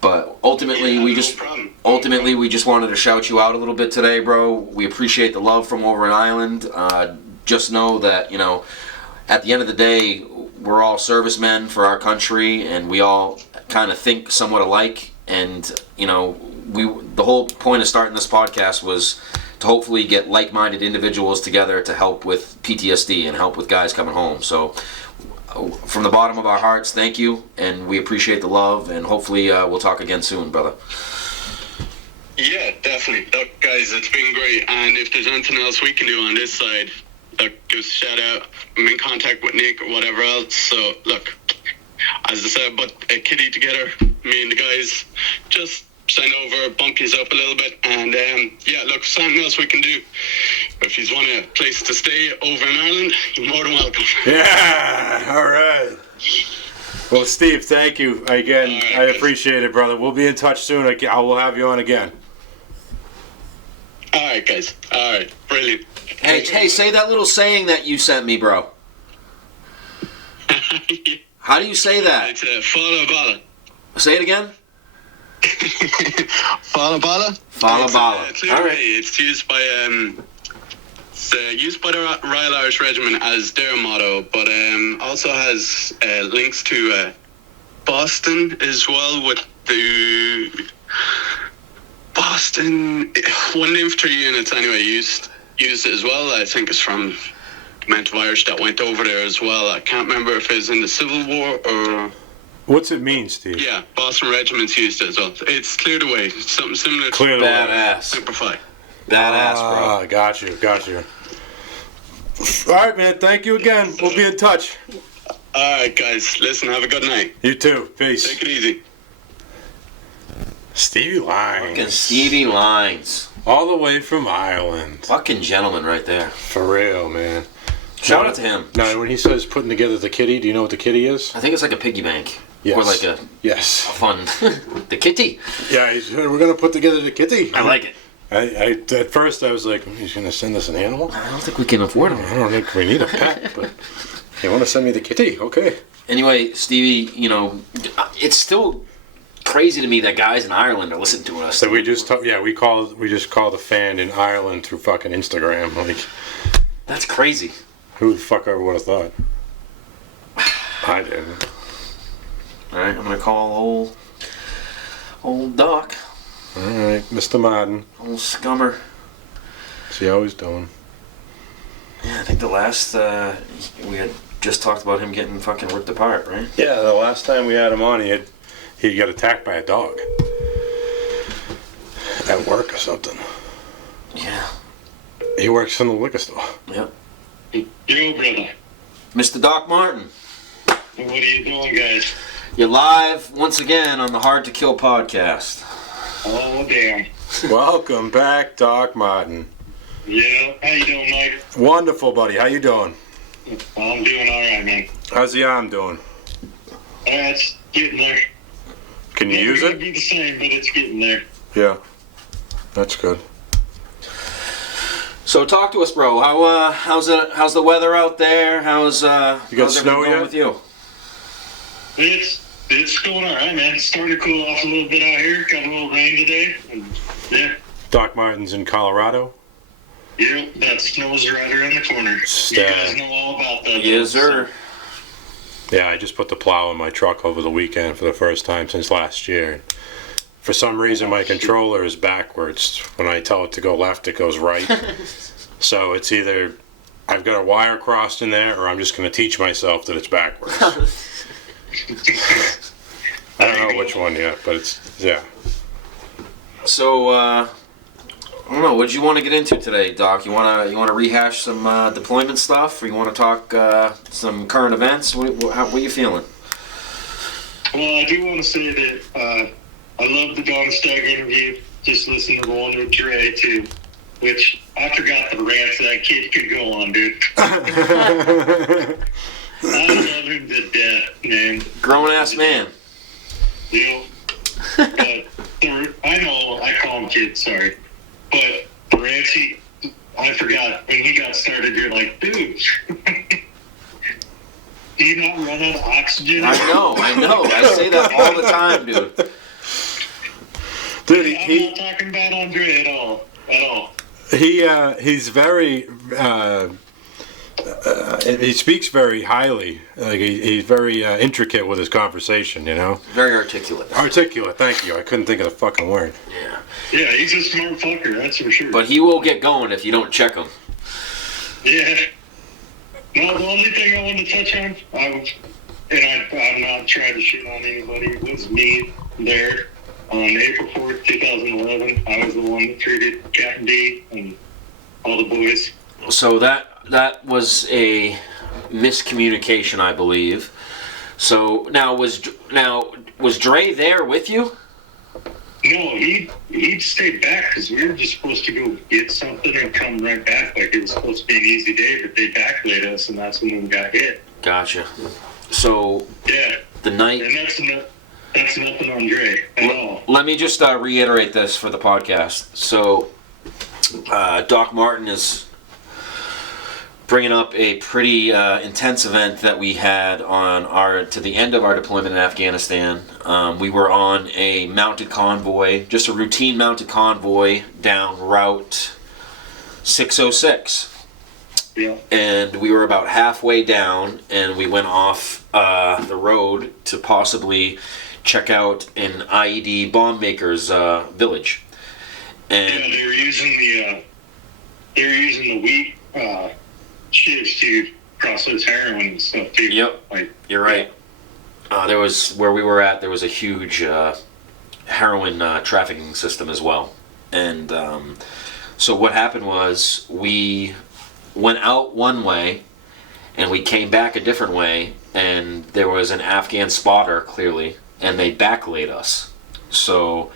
But ultimately, we just wanted to shout you out a little bit today, bro. We appreciate the love from over in Ireland. Just know that, at the end of the day, we're all servicemen for our country, and we all kind of think somewhat alike. And the whole point of starting this podcast was to hopefully get like-minded individuals together to help with PTSD and help with guys coming home. So, from the bottom of our hearts, thank you, and we appreciate the love. And hopefully, we'll talk again soon, brother. Yeah, definitely. Look, guys, it's been great. And if there's anything else we can do on this side, look, give us a shout out. I'm in contact with Nick or whatever else. So, look, as I said, but a kitty together, me and the guys, just send over, bump yous up a little bit. And, look, something else we can do. If you want a place to stay over in Ireland, you're more than welcome. Yeah, all right. Well, Steve, thank you again. Right, I appreciate it, brother. We'll be in touch soon. I will have you on again. All right, guys. All right, brilliant. Hey, say that little saying that you sent me, bro. How do you say that? It's a Fala Bala. Say it again. Fala Bala? Fala Bala. All right. It's used by the Royal Irish Regiment as their motto, but also has links to Boston as well, with the Boston 1 infantry units anyway used it as well. I think it's from the amount of Irish that went over there as well. I can't remember if it was in the Civil War or... What's it mean, Steve? Yeah, Boston regiments used it as well. It's cleared away. Something similar Clear to the way. Badass. Simplify. Badass, bro. Got you. All right, man. Thank you again. We'll be in touch. All right, guys. Listen, have a good night. You too. Peace. Take it easy. Stevie Fucking Lyons. Stevie Lyons. All the way from Ireland. Fucking gentleman right there. For real, man. Shout out to him. Now, when he says putting together the kitty, do you know what the kitty is? I think it's like a piggy bank. Yes. Or like a Yes. fun... the kitty. Yeah, we're going to put together the kitty. I like it. At first, I was like, he's going to send us an animal? I don't think we can afford him. I don't think we need a pet, but you want to send me the kitty? Okay. Anyway, Stevie, it's still crazy to me that guys in Ireland are listening to us. So we just called a fan in Ireland through fucking Instagram. Like, That's crazy. who the fuck ever would have thought? I didn't. All right, I'm gonna call old Doc, All right, Mr. Martin. old scummer. See how he's doing. Yeah, I think the last we had just talked about him getting fucking ripped apart, right? Yeah, the last time we had him on, he got attacked by a dog at work or something. Yeah. He works in the liquor store. Yep. Yo, brother. Mr. Doc Martin, What are you doing, guys? you're live once again on the Hard to Kill podcast. Oh, damn. Welcome back, Doc Martin. Yeah, how you doing, Mike? Wonderful, buddy. How you doing? I'm doing all right, man. How's the arm doing? It's getting there. Can you Never use gonna it? be the same, but it's getting there. Yeah. That's good. So talk to us, bro. How's the weather out there? How's got how's snow everything going yet? with you? It's going all right, man. It's starting to cool off a little bit out here. Got a little rain today. And yeah, Doc Martin's in Colorado. that snow's right around the corner. You guys know all about that. Yes, sir. Yeah, I just put the plow in my truck over the weekend for the first time since last year. For some reason, my controller is backwards. When I tell it to go left, it goes right. So it's either I've got a wire crossed in there, or I'm just going to teach myself that it's backwards. I don't know which one yet, but it's, yeah. So, I don't know. What did you want to get into today, Doc? You wanna rehash some deployment stuff, or you want to talk some current events? What are you feeling? Well, I do want to say that I love the Donnerstag interview. Just listen to the one with Dre too, which I forgot the rants that kid could go on, dude. I love him to death, man. Grown ass man. You know, but I know I call him kid, sorry, but the rants I forgot when he got started. You're like, dude. Do you not run out of oxygen? I know. I say that all the time, dude. Dude, I'm not talking about Andre at all. He's very he speaks very highly. Like he's very intricate with his conversation. You know. Very articulate. Articulate. Thank you. I couldn't think of the fucking word. Yeah. Yeah, he's a smart fucker. That's for sure. But he will get going if you don't check him. Yeah. No, the only thing I wanted to touch on, I'm not trying to shit on anybody, it was me there on April 4th, 2011. I was the one that treated Captain D and all the boys. So that was a miscommunication, I believe. So now was Dre there with you? No, he stayed back because we were just supposed to go get something and come right back. Like it was supposed to be an easy day, but they backlayed us, and that's when we got hit. Gotcha. So Yeah, the night. and that's nothing on Dre at all. Let me just reiterate this for the podcast. So Doc Martin is bringing up a pretty intense event that we had to the end of our deployment in Afghanistan. We were on a mounted convoy, just a routine mounted convoy down Route 606. Yeah. And we were about halfway down, and we went off the road to possibly check out an IED bomb maker's village. And Yeah, they were using the wheat shifts to process heroin and stuff too. Yep, Like, you're right. There was where we were at. There was a huge heroin trafficking system as well, and so what happened was we went out one way, and we came back a different way, and there was an Afghan spotter clearly, and they backlayed us. So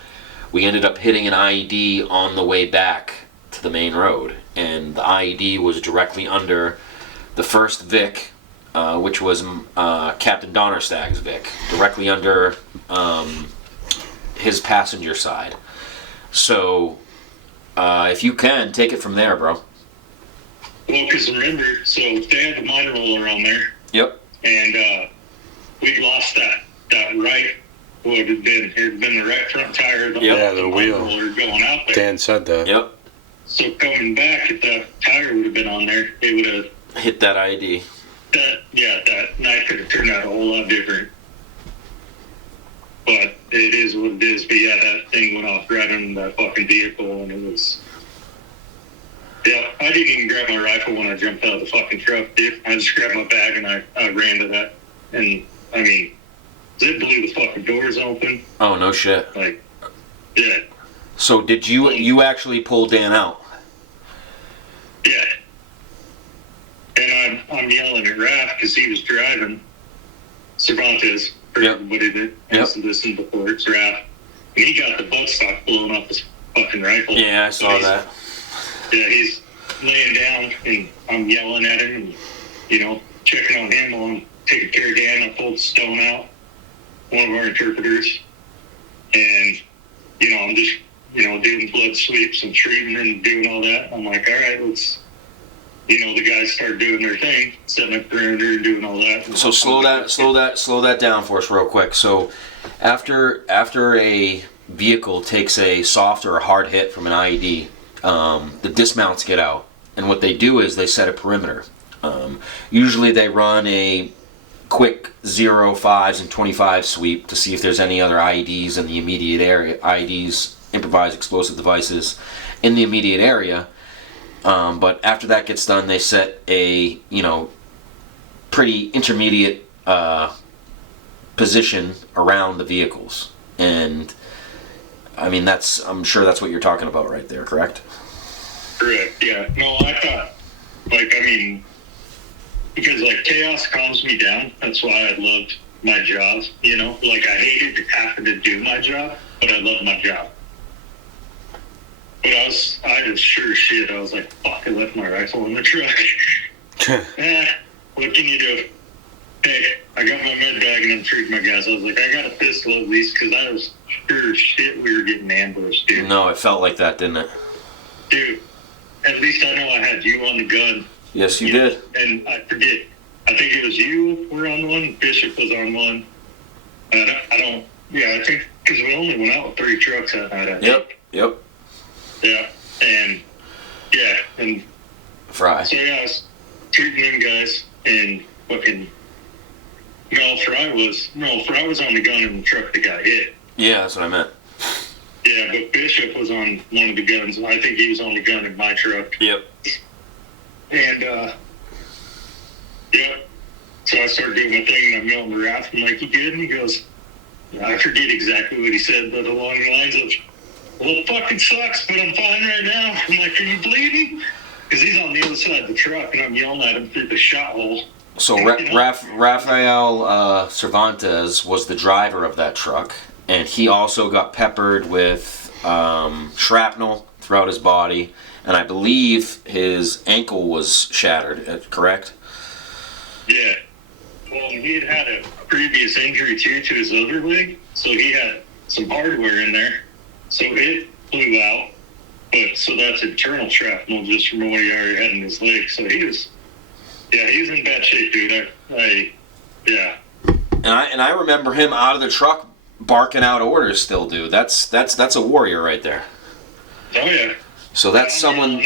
we ended up hitting an IED on the way back to the main road, and the IED was directly under the first Vic, which was Captain Donnerstag's Vic, directly under his passenger side. So if you can, take it from there, bro. well, because remember, so they had the mine roller on there, Yep. and we lost that right. It had been the right front tire. Yep. Yeah, the mine wheel. roller going out there. Dan said that. Yep. So coming back, if that tire would have been on there, it would have Hit that IED. that night could have turned out a whole lot different. But it is what it is. But yeah, that thing went off right on that fucking vehicle, and it was. Yeah, I didn't even grab my rifle when I jumped out of the fucking truck, dude. I just grabbed my bag and I ran to that. And, I mean, it blew the fucking doors open. Oh, no shit. Like, yeah, So did you actually pull Dan out? yeah. And I'm yelling at Raph because he was driving. Cervantes, for Yep. everybody that has listened before, it's Raph. And he got the buttstock blown off his fucking rifle. Yeah, I saw that. Yeah, he's laying down, and I'm yelling at him, and, you know, checking on him while I'm taking care of Dan. I pulled Stone out, one of our interpreters, and, you know, I'm just, you know, doing blood sweeps and treating and doing all that. I'm like, all right, let's, you know, the guys start doing their thing, setting up perimeter and doing all that. So slow that down for us real quick. So after a vehicle takes a soft or a hard hit from an IED, the dismounts get out, and what they do is they set a perimeter. Usually they run a quick 0, 5s, and 25 sweep to see if there's any other IEDs in the immediate area, IEDs, improvised explosive devices, in the immediate area. But after that gets done, they set a, you know, pretty intermediate position around the vehicles. And I mean, I'm sure that's what you're talking about right there, correct? Correct, yeah. No, I thought, like, I mean, because, like, chaos calms me down. That's why I loved my job, you know? Like, I hated having to do my job, but I loved my job. But I was sure as shit. I was like, fuck, I left my rifle in the truck. What can you do? Hey, I got my med bag and I'm treating my guys. I was like, I got a pistol at least, because I was sure as shit we were getting ambushed, dude. No, it felt like that, didn't it? Dude, at least I know I had you on the gun. Yes, you did. And I forget. I think it was you were on one. Bishop was on one. I think because we only went out with 3 trucks that night. I think. Yep. Yeah, and Fry. so yeah, I was treating them guys, and fucking Fry was on the gun in the truck that got hit. Yeah, that's what I meant. Yeah, but Bishop was on one of the guns. I think he was on the gun in my truck. Yep. And so I started doing my thing, and I'm yelling to Raph. I'm like, "You good?" And he goes, I forget exactly what he said, but along the lines of, "Well, it fucking sucks, but I'm fine right now." I'm like, "Are you bleeding?" Because he's on the other side of the truck, and I'm yelling at him through the shot hole. So Rafael Cervantes was the driver of that truck, and he also got peppered with shrapnel throughout his body, and I believe his ankle was shattered, correct? Yeah. Well, he had a previous injury, too, to his other leg, so he had some hardware in there. So it flew out, but so that's internal shrapnel just from what he already had in his leg. So he was in bad shape, dude. Yeah. And I remember him out of the truck barking out orders still, dude. That's a warrior right there. Oh, yeah. So that's someone...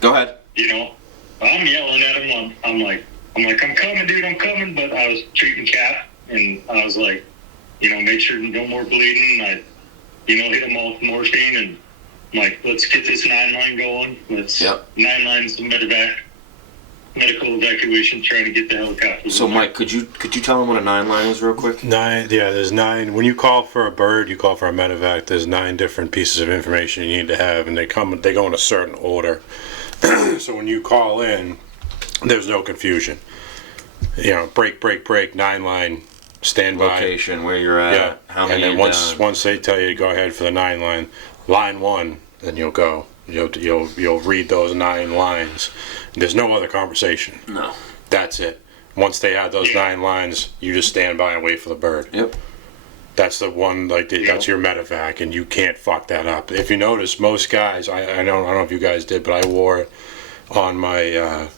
Go ahead. You know, I'm yelling at him. I'm like, I'm coming, dude, I'm coming. But I was treating Cap, and I was like, make sure no more bleeding. I hit him all with morphine, and I'm like, let's get this 9-line going. 9-line's the medical evacuation, trying to get the helicopter. So, Mike, could you tell him what a 9-line is real quick? There's 9. When you call for a bird, you call for a medevac. There's 9 different pieces of information you need to have, and they go in a certain order. So when you call in, there's no confusion. Break, 9-line, stand by. Location, where you're at, how many. And then once they tell you to go ahead for the 9-line, line 1, then you'll go. You'll read those 9 lines. There's no other conversation. No. That's it. Once they have those 9 lines, you just stand by and wait for the bird. Yep. That's the one, that's your medevac, and you can't fuck that up. If you notice, most guys, I don't know if you guys did, but I wore it on my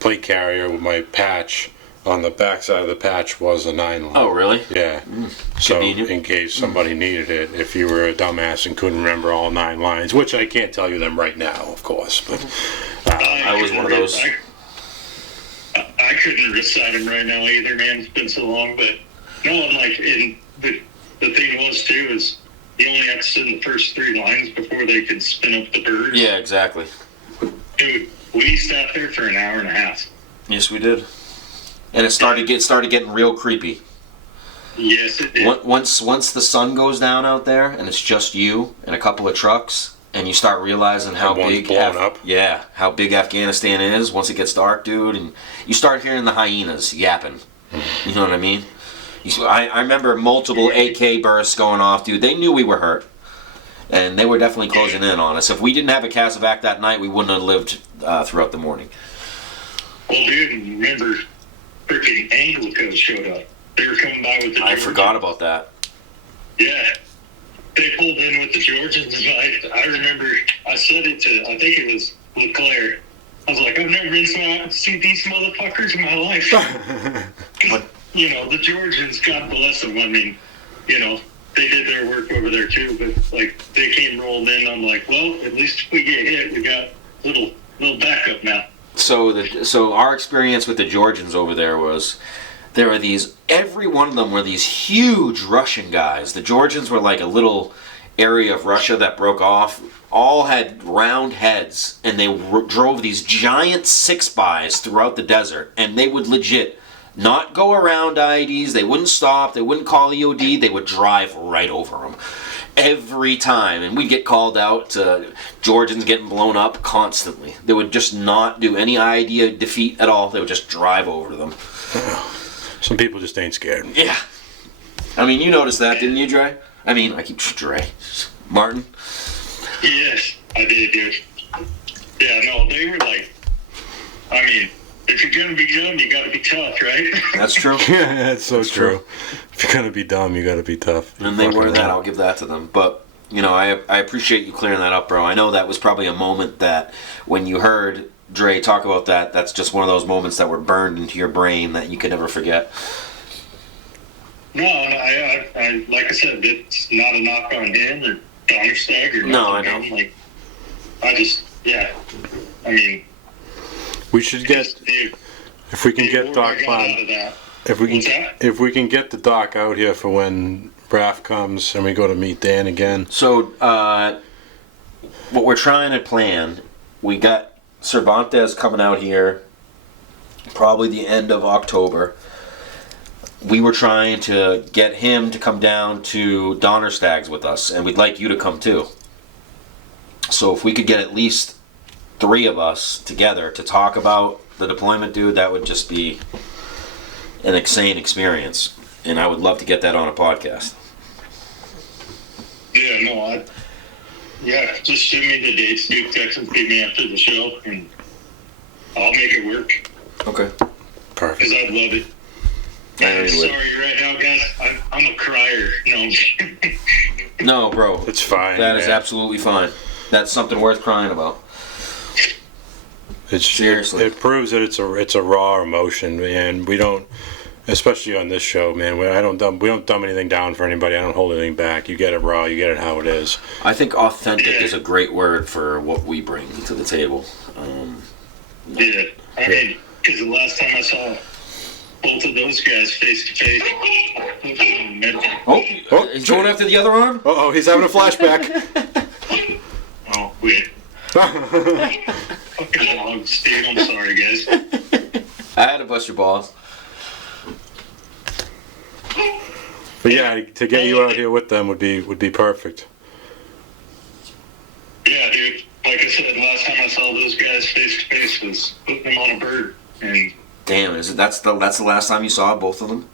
plate carrier with my patch. On the back side of the patch was a 9-line. Oh, really? Yeah. So in case somebody needed it, if you were a dumbass and couldn't remember all 9 lines, which I can't tell you them right now, of course, but I was one of those. I couldn't recite them right now either, man. It's been so long, but no, I'm like, and the thing was too is you only have to sit in the first 3 lines before they could spin up the birds. Yeah, exactly. Dude, we sat there for an hour and a half. Yes, we did. And it started getting real creepy. Yes, it did. Once the sun goes down out there, and it's just you and a couple of trucks, and you start realizing how big how big Afghanistan is. Once it gets dark, dude, and you start hearing the hyenas yapping. You know what I mean? I remember multiple AK bursts going off, dude. They knew we were hurt, and they were definitely closing in on us. If we didn't have a Casevac that night, we wouldn't have lived throughout the morning. Well, dude, remember, freaking Anglicans showed up. They were coming by with the I Georgians. forgot about that. Yeah. They pulled in with the Georgians, and I remember I said it to, I think it was LeClaire. I was like, I've never been see these motherfuckers in my life. The Georgians, God bless them. I mean, they did their work over there too, but they came rolling in. I'm like, well, at least if we get hit, we got little backup now. So our experience with the Georgians over there was every one of them were these huge Russian guys. The Georgians were like a little area of Russia that broke off. All had round heads, and they drove these giant 6x throughout the desert, and they would legit Not go around IEDs. They wouldn't stop. They wouldn't call EOD. They would drive right over them. Every time. And we'd get called out to Georgians getting blown up constantly. They would just not do any IED defeat at all. They would just drive over them. Some people just ain't scared. Yeah. I mean, you noticed that, didn't you, Dre? I mean, I keep Dre. Martin? Yes, I did, dude. Yeah, no, they were like, I mean, if you're gonna be dumb, you gotta be tough, right? That's true. Yeah, that's so true. If you're gonna be dumb, you gotta be tough. And they were that. I'll give that to them. But, you know, I appreciate you clearing that up, bro. I know that was probably a moment that when you heard Dre talk about that, that's just one of those moments that were burned into your brain that you could never forget. No, I like I said, it's not a knock on him or Donnerstag or No, nothing. I know. Like, I just, yeah. I mean, We should get, if we can get Doc on, if we can get the Doc out here for when Raph comes and we go to meet Dan again. So, what we're trying to plan, we got Cervantes coming out here probably the end of October. We were trying to get him to come down to Donnerstag's with us, and we'd like you to come too. So if we could get at least 3 of us together to talk about the deployment, dude, that would just be an insane experience. And I would love to get that on a podcast. Yeah, no, yeah, just send me the dates, dude. Text them to me after the show, and I'll make it work. Okay. Perfect. Because I'd love it. I'm sorry right now, guys. I'm a crier. No. No, bro. It's fine. That is absolutely fine. That's something worth crying about. Seriously. It proves that it's a raw emotion, and we don't, especially on this show, man. We don't dumb anything down for anybody. I don't hold anything back. You get it raw. You get it how it is. I think authentic is a great word for what we bring to the table. Yeah, I mean, because the last time I saw both of those guys face to face. Oh, he's going after the other arm? Uh-oh, he's having a flashback. Oh, wait. Fucking long, Steve. I'm sorry, guys. I had to bust your balls. But yeah, to get you out here with them would be perfect. Yeah, dude. Like I said, last time I saw those guys face to face was putting them on a bird, and damn, that's the last time you saw both of them?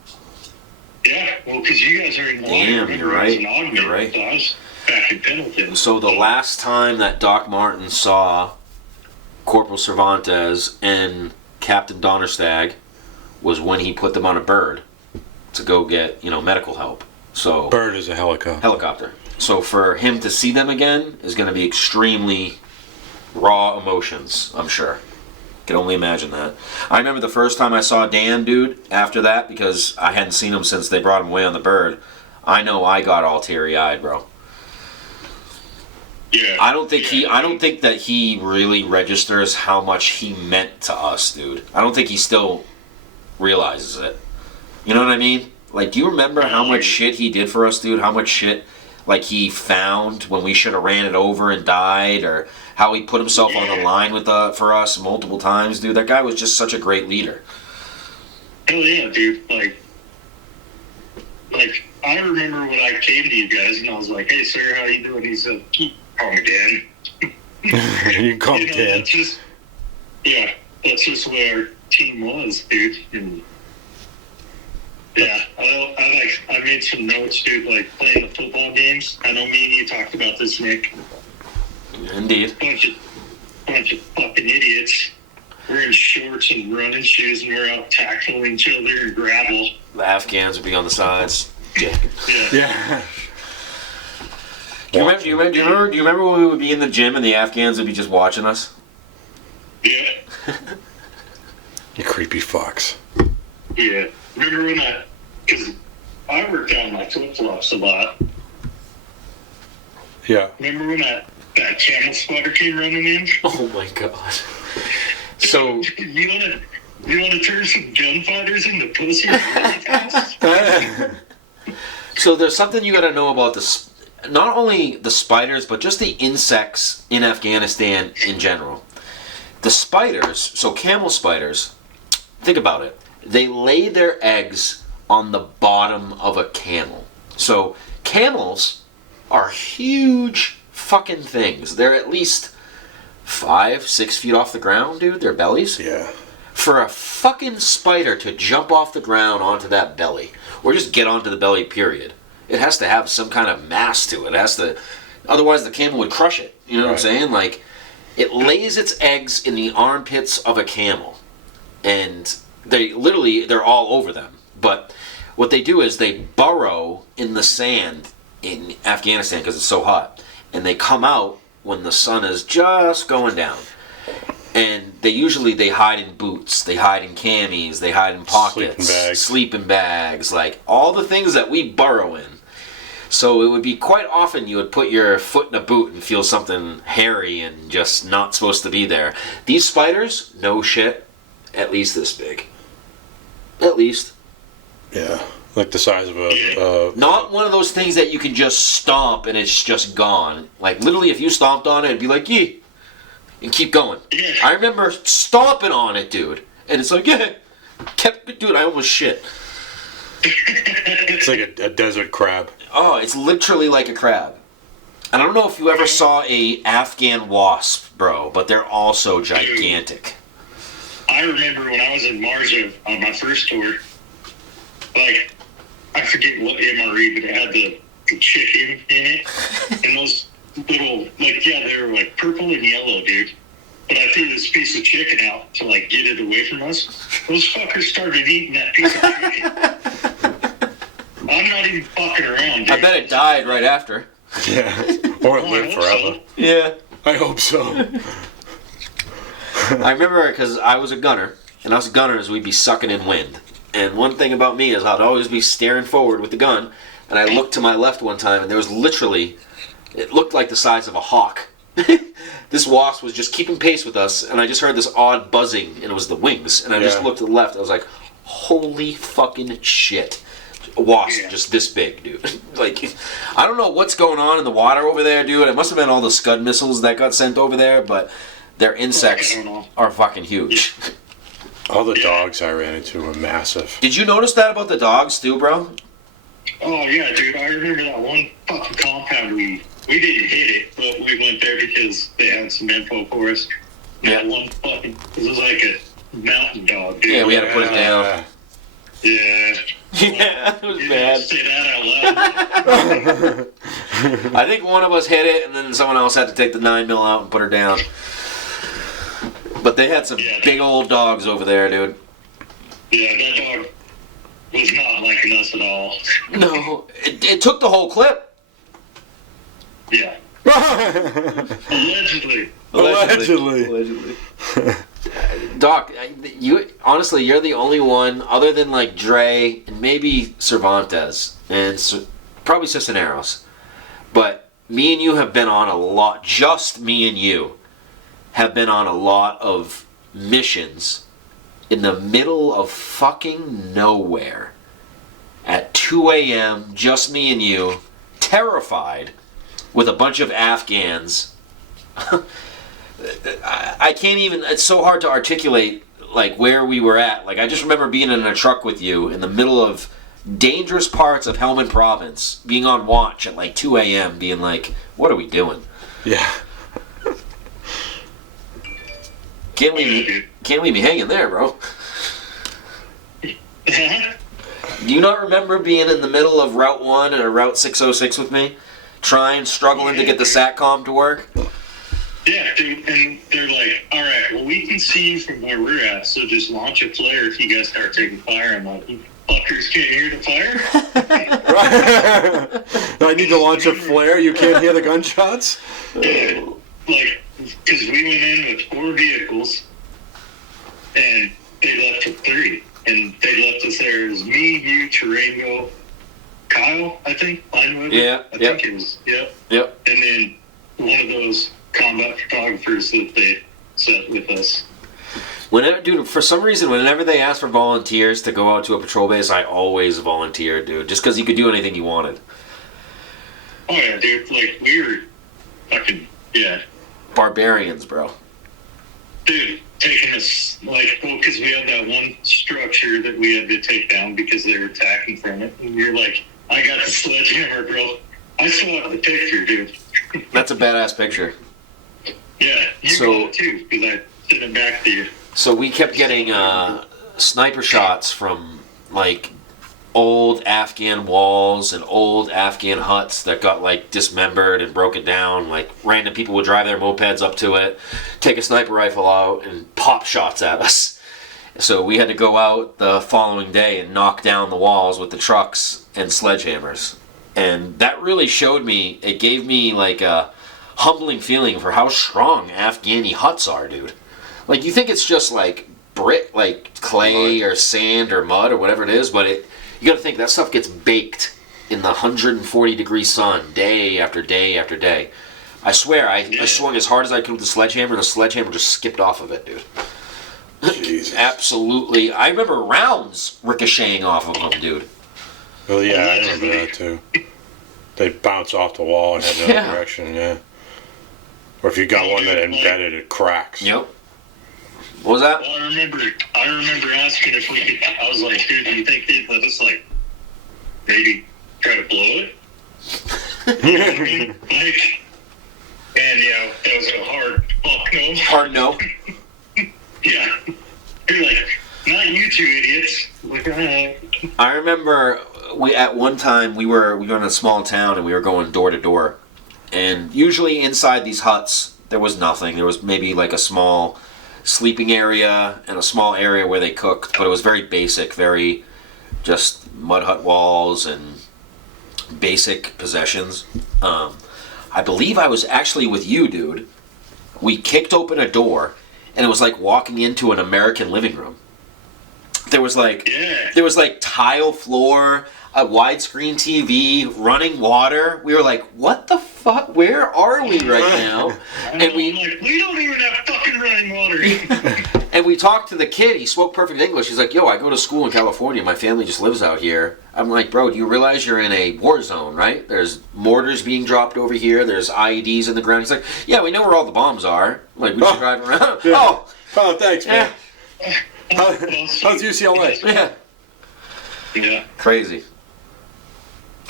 yeah, well, because you guys are in line. Damn, you're right. You're right. So I was back in Pendleton. So the last time that Doc Martin saw Corporal Cervantes and Captain Donnerstag was when he put them on a bird to go get, medical help. So Bird is a helicopter. So for him to see them again is going to be extremely raw emotions, I'm sure. Can only imagine that. I remember the first time I saw Dan, dude, after that, because I hadn't seen him since they brought him away on the bird. I know I got all teary-eyed, bro. Yeah. I don't think that he really registers how much he meant to us, dude. I don't think he still realizes it. You know what I mean? Like, do you remember how much shit he did for us, dude? How much shit, like, he found when we should have ran it over and died, or how he put himself on the line with for us multiple times, dude? That guy was just such a great leader. Hell yeah, dude. Like, I remember when I came to you guys and I was like, hey, sir, how you doing? He said, call me Dan. You can call me Dan. That's just where our team was, dude. And yeah, I made some notes, dude, like playing the football games. I know me and you talked about this, Nick. Indeed. Bunch of fucking idiots. We're in shorts and running shoes, and we're out tackling each other in gravel. The Afghans would be on the sides. Yeah. Do you remember when we would be in the gym and the Afghans would be just watching us? Yeah. You creepy fox. Yeah. Remember when because I worked on my flip-flops a lot. Yeah. Remember when that camel spotter came running in? Oh my god. So you wanna turn some gunfighters into pussies? So there's something you gotta know about this. Not only the spiders, but just the insects in Afghanistan in general. The spiders, so camel spiders, think about it. They lay their eggs on the bottom of a camel. So camels are huge fucking things. They're at least 5-6 feet off the ground, dude, their bellies. Yeah. For a fucking spider to jump off the ground onto that belly, or just get onto the belly, period, it has to have some kind of mass to it. It has to, otherwise the camel would crush it. You know what I'm saying? Like, it lays its eggs in the armpits of a camel, and they're all over them. But what they do is they burrow in the sand in Afghanistan because it's so hot, and they come out when the sun is just going down. And they hide in boots, they hide in camis, they hide in pockets, sleeping bags, like all the things that we burrow in. So it would be quite often you would put your foot in a boot and feel something hairy and just not supposed to be there. These spiders, no shit, at least this big. At least. Yeah, like the size of a... Not one of those things that you can just stomp and it's just gone. Like, literally, if you stomped on it, it'd be like, yee, and keep going. I remember stomping on it, dude, and it's like, yeah, dude, I almost shit. It's like a desert crab. Oh, it's literally like a crab. And I don't know if you ever saw a Afghan wasp, bro, but they're also gigantic. I remember when I was in Marja on my first tour, like, I forget what MRE, but it had the chicken in it, and those little, like, yeah, they were like purple and yellow, dude. But I threw this piece of chicken out to, like, get it away from us. Those fuckers started eating that piece of chicken. I'm not even fucking around, dude. I bet it died right after. Yeah, or it lived forever. So. Yeah. I hope so. I remember because I was a gunner, and us gunners, we'd be sucking in wind. And one thing about me is I'd always be staring forward with the gun, and I looked to my left one time, and there was literally, it looked like the size of a hawk. This wasp was just keeping pace with us, and I just heard this odd buzzing, and it was the wings. And I just looked to the left. I was like, holy fucking shit. A wasp just this big, dude. Like, I don't know what's going on in the water over there, dude. It must have been all the Scud missiles that got sent over there, but their insects are fucking huge. All the dogs I ran into were massive. Did you notice that about the dogs too, bro? Oh, yeah, dude. I remember that one fucking compound we didn't hit it, but we went there because they had some info for us. Yeah. That one fucking, it was like a mountain dog, dude. Yeah, we had to put it down. Yeah. Yeah, it was bad. Say that out loud. I think one of us hit it, and then someone else had to take the 9mm out and put her down. But they had some big old dogs over there, dude. Yeah, that dog was not liking us at all. No, it took the whole clip. Yeah. Allegedly. Allegedly. Doc, honestly, you're the only one, other than like Dre and maybe Cervantes and probably Cisneros. But me and you have been on a lot, just me and you, have been on a lot of missions in the middle of fucking nowhere at 2 a.m., just me and you, terrified, with a bunch of Afghans. I can't even, it's so hard to articulate like where we were at. Like, I just remember being in a truck with you in the middle of dangerous parts of Helmand Province, being on watch at like 2 a.m., being like, what are we doing? Yeah. Can't leave me hanging there, bro. Do you not remember being in the middle of Route 1 or Route 606 with me? Struggling to get the SATCOM to work? Yeah, dude, and they're like, all right, well, we can see you from where we're at, so just launch a flare if you guys start taking fire. I'm like, you fuckers can't hear the fire? I need to launch a flare? You can't hear the gunshots? Yeah, like, because we went in with 4 vehicles, and they left with 3, and they left us there. It was me, you, Tarango, Kyle, I think, Yeah, I think it was, Yep. And then one of those combat photographers that they set with us. Whenever, dude, for some reason, whenever they ask for volunteers to go out to a patrol base, I always volunteered, dude, just because you could do anything you wanted. Oh, yeah, dude, like, we were fucking, barbarians, bro. Dude, taking us, like, well, because we had that one structure that we had to take down because they were attacking from it. And you're like, I got the sledgehammer, bro. I still have the picture, dude. That's a badass picture. Yeah, you got it too, because I sent it back to you. So we kept getting sniper shots from, like, old Afghan walls and old Afghan huts that got, like, dismembered and broken down. Like, random people would drive their mopeds up to it, take a sniper rifle out, and pop shots at us. So we had to go out the following day and knock down the walls with the trucks and sledgehammers. And that really showed me, it gave me, like, a humbling feeling for how strong Afghani huts are, dude. Like, you think it's just, like, brick, like clay or sand or mud or whatever it is, but you gotta think that stuff gets baked in the 140-degree sun day after day after day. I swear, I swung as hard as I could with the sledgehammer, and the sledgehammer just skipped off of it, dude. Jesus. Absolutely. I remember rounds ricocheting off of them, dude. Well, yeah, I remember that too. They bounce off the wall and head in another direction, yeah. Or if you got one that embedded, it cracks. Yep. What was that? Well, I remember asking if we could. I was like, dude, do you think they'd let us, like, maybe try to blow it? You know what I mean? Like, and yeah, that was a hard fuck no. Hard no. Yeah. You're like, not you two idiots. Like, I remember at one time we were in a small town and we were going door to door, and usually inside these huts there was nothing. There was maybe like a small sleeping area and a small area where they cooked, but it was very basic, very just mud hut walls and basic possessions. I believe I was actually with you, dude. We kicked open a door and it was like walking into an American living room. There was like tile floor, a widescreen TV, running water. We were like, what the fuck? Where are we right now? And we don't even have fucking running water. And we talked to the kid. He spoke perfect English. He's like, yo, I go to school in California. My family just lives out here. I'm like, bro, do you realize you're in a war zone, right? There's mortars being dropped over here. There's IEDs in the ground. He's like, yeah, we know where all the bombs are. Like, we should drive around. Yeah. Oh, thanks, man. Yeah. How's UCLA? Yeah. Yeah. Crazy.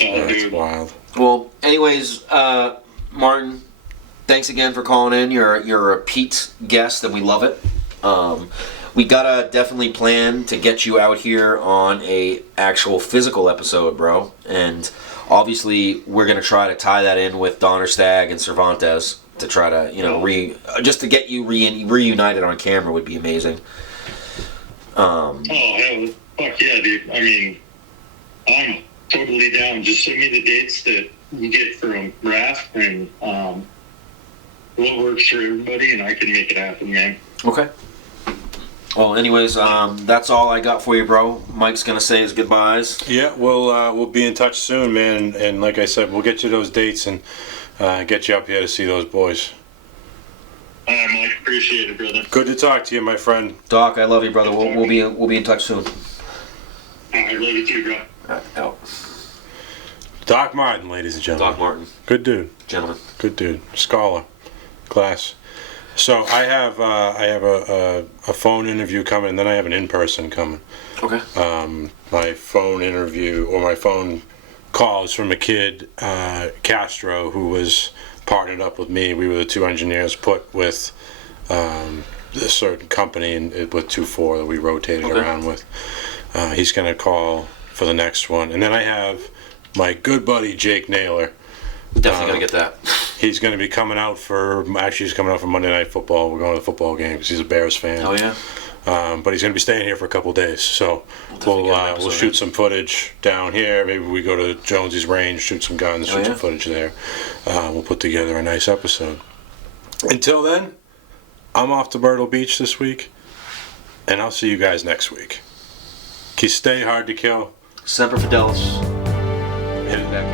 Oh, That's dude. wild. Well, anyways, Martin, thanks again for calling in. You're a repeat guest, and we love it. We gotta definitely plan to get you out here on a actual physical episode, bro. And obviously, we're gonna try to tie that in with Donner Stagg and Cervantes to try to, just to get you reunited on camera would be amazing. Oh, hell, fuck yeah, dude. I mean, I'm totally down. Just send me the dates that you get from Raph and what works for everybody, and I can make it happen, man. Okay. Well, anyways, that's all I got for you, bro. Mike's gonna say his goodbyes. Yeah, we'll be in touch soon, man. And like I said, we'll get you those dates and get you up here to see those boys. Mike, appreciate it, brother. Good to talk to you, my friend. Doc, I love you, brother. We'll be in touch soon. I love you too, bro. Out. Doc Martin, ladies and gentlemen. Doc Martin, Good dude. gentlemen. Good dude. Scholar. Class. So I have a phone interview coming, and then I have an in-person coming. Okay. My phone interview, or my phone call, is from a kid, Castro, who was partnered up with me. We were the two engineers put with a certain company with 2-4 that we rotated around with. He's going to call for the next one. And then I have my good buddy, Jake Naylor. Definitely gotta get that. He's going to be coming out for Monday Night Football. We're going to the football game because he's a Bears fan. Oh, yeah? But he's going to be staying here for a couple days. So we'll shoot some footage down here. Maybe we go to Jonesy's range, shoot some guns, shoot some footage there. We'll put together a nice episode. Until then, I'm off to Myrtle Beach this week, and I'll see you guys next week. Stay hard to kill. Semper Fidelis. Hit it.